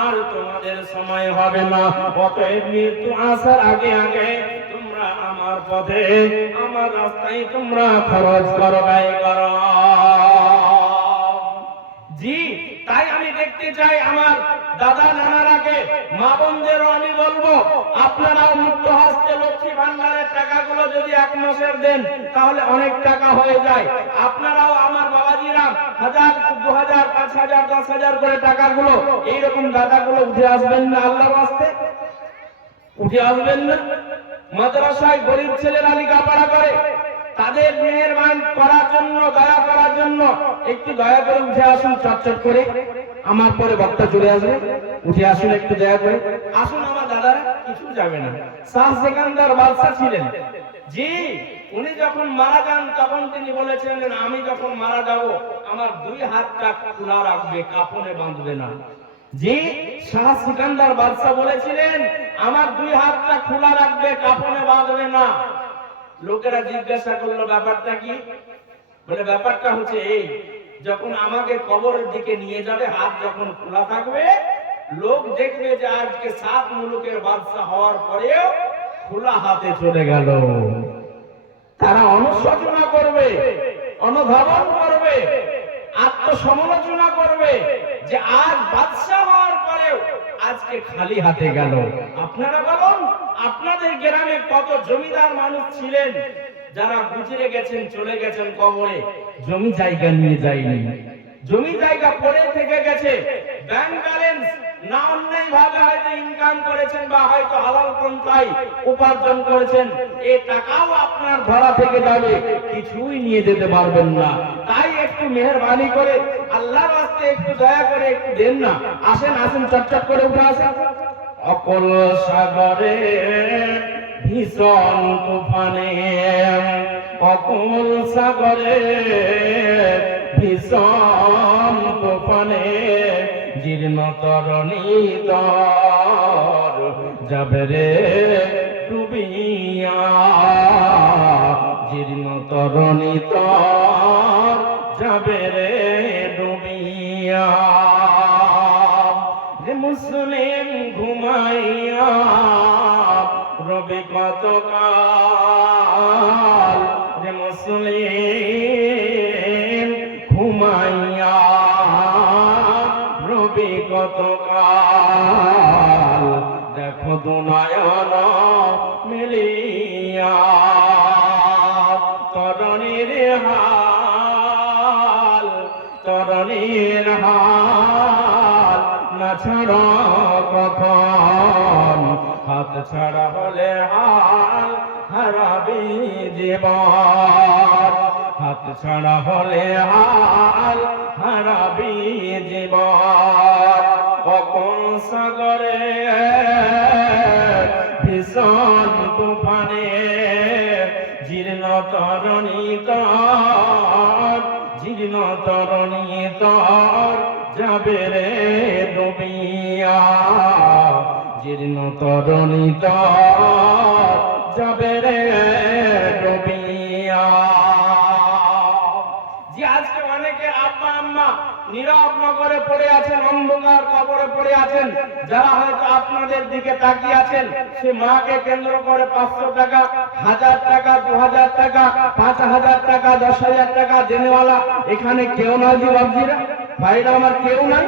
আর তোমাদের সময় হবে না। অতএব মৃত্যু আসার আগে আগে তোমরা আমার পথে, আমার রাস্তায় তোমরা খরচ করো, ব্যয় করো। জি, তাই আমি দেখতে চাই আমার দাদা নানারাকে, মা বোনদেরও আমি বলবো, আপনারাও মুক্ত হস্তে লক্ষ্মী ভান্ডারের টাকাগুলো যদি এক মাসের দেন তাহলে অনেক টাকা হয়ে যায়। আপনারাও আমার বাবাজিরা 1000, 2000, 5000, 10000 করে টাকাগুলো এইরকম দাদাগুলো উঠে আসবেন না? আল্লাহর ওয়াস্তে উঠে আসবেন না? মাদ্রাসায় গরিব ছেলেরা লেখাপড়া করে, তাদের মেহেরবান করার জন্য, দয়া করার জন্য একটু দয়া করে উঠে আসুন চটচট করে। আমার পরে বক্তা চলে আসবে, উঠে আসুন একটু দয়া করে। আসুন আমার দাদারা, কিছু যাবে না। শাহ সেকান্দার বাদশা ছিলেন, জি, উনি যখন মারা যান তখন তিনি বলেছিলেন আমি যখন মারা যাব আমার 2 হাতটা খোলা রাখবে, কাফনে বাঁধবে না। জি, শাহ সিকান্দার বাদশা বলেছিলেন আমার 2 হাতটা খোলা রাখবে, কাফনে বাঁধবে না। লোকেরা জিজ্ঞাসা করলো ব্যাপারটা কি? বলে ব্যাপারটা হচ্ছে এই, যখন আমাকে কবরের দিকে নিয়ে যাবে হাত যখন খোলা থাকবে, লোক দেখবে যে আজকে 7 মুলুকের বাদশা হওয়ার পরেও খোলা হাতে চলে গেল। তারা অনুশোচনা করবে, অনুধাবন করবে, আত্মসমালোচনা করবে যে আজ বাদশা হওয়ার পরেও আজকে খালি হাতে গেল। আপনারা বলুন, আপনাদের গ্রামে কত জমিদার মানুষ ছিলেন যারা গুজরে গেছেন, চলে গেছেন কবরে, জমি জায়গা নিয়ে যায়নি, জমি জায়গা পড়ে থেকে গেছে, ব্যাংক ব্যালেন্স না অন্যায় ভাবে হয়তো ইনকাম করেছেন বা হয়তো হালাল পন্থায় উপার্জন করেছেন, এই টাকাও আপনার ধরা থেকে যাবে, কিছুই নিয়ে যেতে পারবেন না। তাই একটু মেহেরবানি করে আল্লাহর ওয়াস্তে একটু দয়া করে একটু দেন না। আসেন আসেন, চটচট করে উঠে আসেন। অকল সাগরে ভীষণ তুফানে, অকল সাগরে ভীষণ তুফানে, জীর্ণ তরণী তর যাবে রে ডুবিয়া, জীর্ণ তরণী তর যাবে রে ডুবিয়া। যে মুসলিম ঘুমাইয়া রবে কতকাল, যে মুসলিম ঘুমাইয়া রবে কতকাল, দেখো দুনয়ন মিলিয়া তরণীর হাল, তরণীর হাল না ছাড়া কখন, হাত ছাড়া হলে হাল হারাবি জীবন, হাত ছাড়া হলে হাল হারাবি জীবন। কখন সাগরে ভীষণ তুফানে, জীর্ণ তরণী তর, জীর্ণ তরণী তর যাবে রে ডুবিয়া, জীর্ণ তরণী তর যাবে রে ডুবিয়া। নীরব নগরে পড়ে আছেন, অন্ধকার কবরে পড়ে আছেন, যারা হয়তো আপনাদের দিকে তাকিয়ে আছেন, সে মাকে কেন্দ্র করে 500 টাকা, 1000 টাকা, 2000 টাকা, 5000 টাকা, 10,000 টাকা জেনেওয়ালা এখানে কেউ নয়। জি বাবজিরা, ভাইরা আমার, কেউ নাই।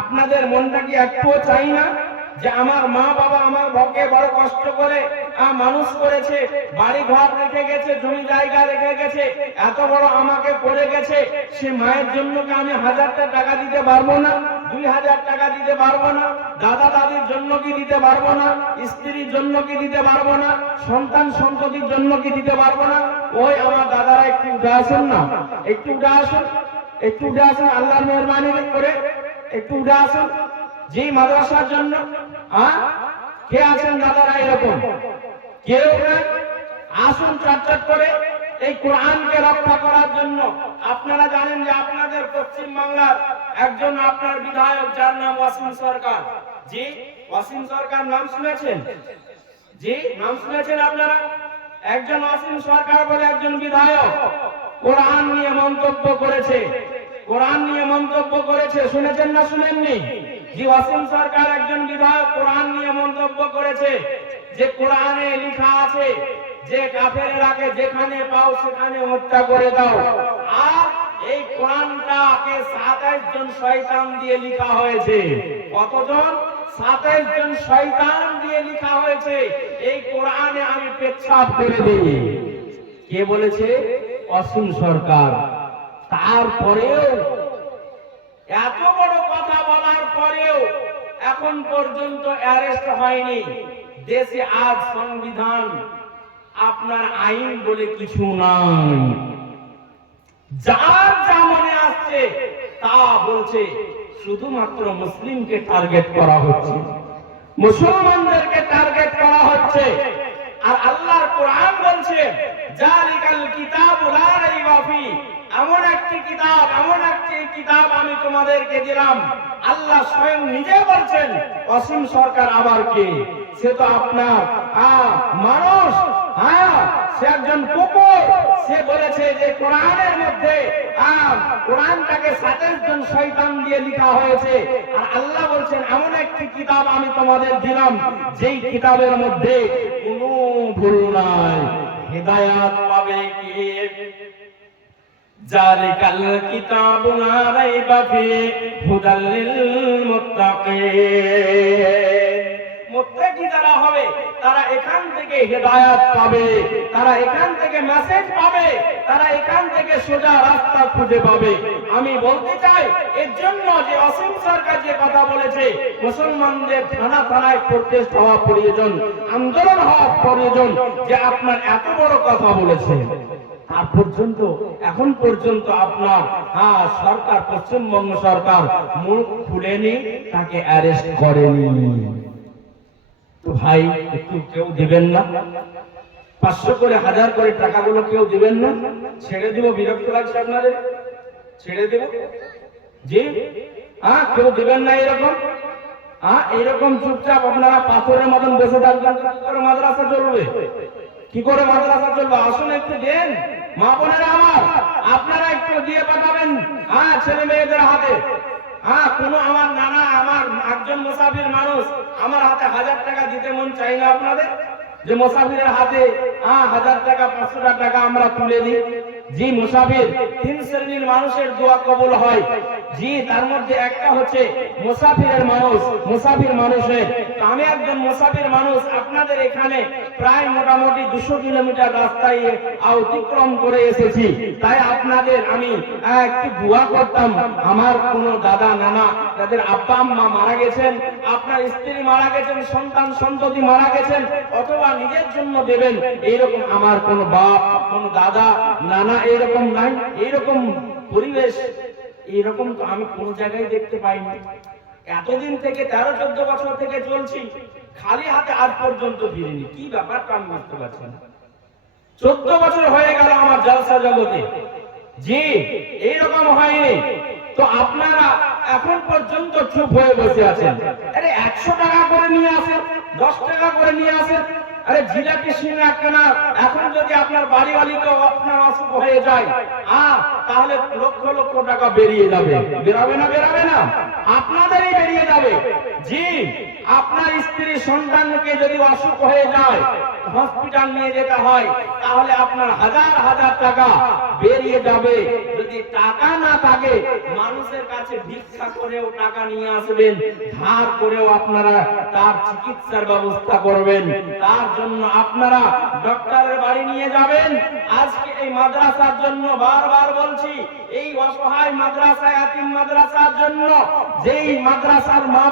আপনাদের মনটা কি একটুও চাই না যে আমার মা বাবা আমার ভকে বড় কষ্ট করে মানুষ করেছে, বাড়ি ঘর রেখে গেছে, জমি জায়গা রেখে গেছে, এত বড় আমাকে করে গেছে, সে মায়ের জন্য কি আমি 1000 টাকা দিতে পারবো না? 2000 টাকা দিতে পারবো না? দাদা দাদির জন্য কি দিতে পারবো না? স্ত্রীর জন্য কি দিতে পারবো না? সন্তান সন্ততির জন্য কি দিতে পারবো না? ওই আমার দাদারা একটু উঠে আসুন না, একটু উঠে আসুন, একটু উঠে আসুন, আল্লাহর মেহরবানি করে একটু উঠে আসুন। যেই মাদ্রাসার জন্য কে আছেন দাদারা এরকম? কেউ না? আসুন চটচট করে এই কোরআনকে রক্ষা করার জন্য। আপনারা জানেন যে আপনাদের পশ্চিম বাংলার একজন আপনার বিধায়ক, যার নাম ওয়াসিম সরকার। জি, ওয়াসিম সরকার নাম শুনেছেন? জি, নাম শুনেছেন আপনারা? একজন ওয়াসিম সরকার বলে একজন বিধায়ক কোরআন নিয়ে মন্তব্য করেছে, কোরআন নিয়ে মন্তব্য করেছে। শুনেছেন না শুনেননি? জি, ওয়াসিম সরকার একজন বিধায়ক কোরআন নিয়ে মন্তব্য করেছে যে কোরআনে লেখা আছে যে কাফেররাকে যেখানে পাও সেখানে হত্যা করে দাও। আর এই কোরআনটাকে 27 জন শয়তান দিয়ে লেখা হয়েছে। কতজন? 27 জন শয়তান দিয়ে লেখা হয়েছে। এই কোরআনে আমি পেচ্ছাপ করে দিই। কে বলেছে? ওয়াসিম সরকার। তারপরেও, এত বড় কথা বলার পরেও এখন পর্যন্ত অ্যারেস্ট হয়নি। দেশে আজ সংবিধান, আপনার আইন বলে কিছু নাই। যার যা মনে আসছে তা বলছে। শুধুমাত্র মুসলিমকে টার্গেট করা হচ্ছে, মুসলমানদেরকে টার্গেট করা হচ্ছে। আর আল্লাহর কোরআন বলছে জালিকাল কিতাবু লা রাইবা ফি, এমন একটি কিতাব, এমন একটি কিতাব আমি তোমাদেরকে দিলাম। আল্লাহ স্বয়ং নিজে বলছেন। ওয়াসিম সরকার আবার কে? সে তো আপনার মানুষ, সে একজন কুকুর। সে বলেছে যে কোরআনের মধ্যে কোরআনটাকে 27 জন শয়তান দিয়ে লেখা হয়েছে। আর আল্লাহ বলছেন এমন একটি কিতাব আমি তোমাদের দিলাম, যেই কিতাবের মধ্যে কোনো ভুল নাই। হেদায়েত পাবে কে? জালিকাল কিতাবু লা রাইবা ফিহি হুদাল লিল মুত্তাকিন। মুত্তাকি যারা হবে তারা এখান থেকে হেদায়েত পাবে, তারা এখান থেকে মেসেজ পাবে, তারা এখান থেকে সোজা রাস্তা খুঁজে পাবে। আমি বলতে চাই এর জন্য যে ওয়াসিম সরকার যে কথা বলেছে, মুসলমানদের থানা থানায় প্রোটেস্ট হওয়া প্রয়োজন, আন্দোলন হওয়া প্রয়োজন, যে আপনার এত বড় কথা বলেছে। তার পর্যন্ত, এখন পর্যন্ত আপনার সরকার, পশ্চিমবঙ্গ সরকার মুখ খুলেনি, তাকে অ্যারেস্ট করেনি। তো ভাই, একটু কেউ দিবেন না? 500 করে 1000 করে টাকাগুলো কেউ দিবেন না? ছেড়ে দিব? বিরক্ত লাগছে আপনাদের? ছেড়ে দেব? জি, কেউ দিবেন না এরকম? এরকম চুপচাপ আপনারা পাথরের মতন বসে থাকবেন? কি করে মাদ্রাসা চলবে? কি করে মাদ্রাসা চলবে? আসুন একটু দেন মা বোনেরা আমার, আপনারা একটু দিয়ে পাঠাবেন ছেলে মেয়েদের হাতে। কোনো আমার নানা, আমার একজন মুসাফির মানুষ, আমার হাতে 1000 টাকা দিতে মন চাই না আপনাদের? যে মুসাফিরের হাতে 1000 টাকা, 500 টাকা আমরা তুলে দিই। জি, মুসাফির 3 শ্রেণীর মানুষের দোয়া কবুল হয়। জি, তার মধ্যে একটা হচ্ছে মুসাফিরের মানুষ, মুসাফির মানুষের। আমি একজন মুসাফির মানুষ, আপনাদের এখানে প্রায় মোটামুটি 200 কিলোমিটার রাস্তায় অতিক্রম করে এসেছি। তাই আপনাদের আমি একটু দোয়া করতাম। আমার কোনো দাদা নানা, যাদের আব্বা আম্মা মারা গেছেন, আপনার স্ত্রী মারা গেছেন, সন্তান সন্ততি মারা গেছেন, অথবা নিজের জন্য দেবেন, এইরকম আমার কোনো বাপ, কোনো দাদা নানা এইরকম নাই। এইরকম পরিবেশ, এইরকম তো আমি কোন জায়গায় দেখতে পাইনি। এতদিন থেকে 13-14 বছর থেকে চলছি, খালি হাতে আজ পর্যন্ত ফিরিনি। কি ব্যাপারটা আমি বুঝতে পারছি না। 14 বছর হয়ে গেল আমার জলসা জগতে। জি, এইরকম হয়নি। তো আপনারা এখন পর্যন্ত চুপ হয়ে বসে আছেন। আরে 100 টাকা করে নিয়ে আসেন, 10 টাকা করে নিয়ে আসেন, আরে জিলাপি সিঙ্গারা কেনা এখন যদি আপনার বাড়িওয়ালিকেও আপনার অসুখ হয়ে যায় তাহলে লক্ষ লক্ষ টাকা বেরিয়ে যাবে, বেরাবে না? বেরাবে না? আপনাদেরই বেরিয়ে যাবে। জি, আপনার স্ত্রী সন্তানকে যদি অসুখ হয়ে যায়, হসপিটাল নিয়ে যেতে হয়, তাহলে আপনার হাজার হাজার টাকা বেরিয়ে যাবে। যদি টাকা না থাকে, মানুষের কাছে ভিক্ষা করেও টাকা নিয়ে আসবেন, ধার করেও আপনারা তার চিকিৎসার ব্যবস্থা করবেন। তার জন্য আপনারা ডক্টরের বাড়ি নিয়ে যাবেন। আজকে এই মাদ্রাসার জন্য বারবার বলছি, এই অসহায় মাদ্রাসা, ইয়াতিম মাদ্রাসার জন্য, যেই মাদ্রাসার মা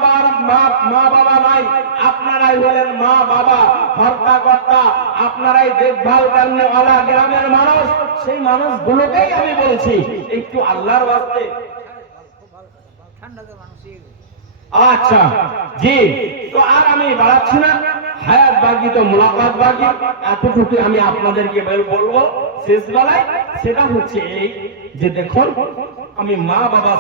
বাবা নাই, আপনারাই হলেন মা বাবা, কর্তা কর্তা, আপনারাই দেখভাল করেন ওয়ালা গ্রামের মানুষ। সেই মানুষগুলোকেই আমি বলছি, একটু আল্লাহর ওয়াস্তে। আচ্ছা জি, তো আর আমি বাড়াচ্ছি না, হায়াত বাকি তো মুলাকাত বাকি। এতটুকু আমি আপনাদেরকে বলবো শেষ বেলায়, সেটা হচ্ছে এই যে দেখুন, আমি মা বাবা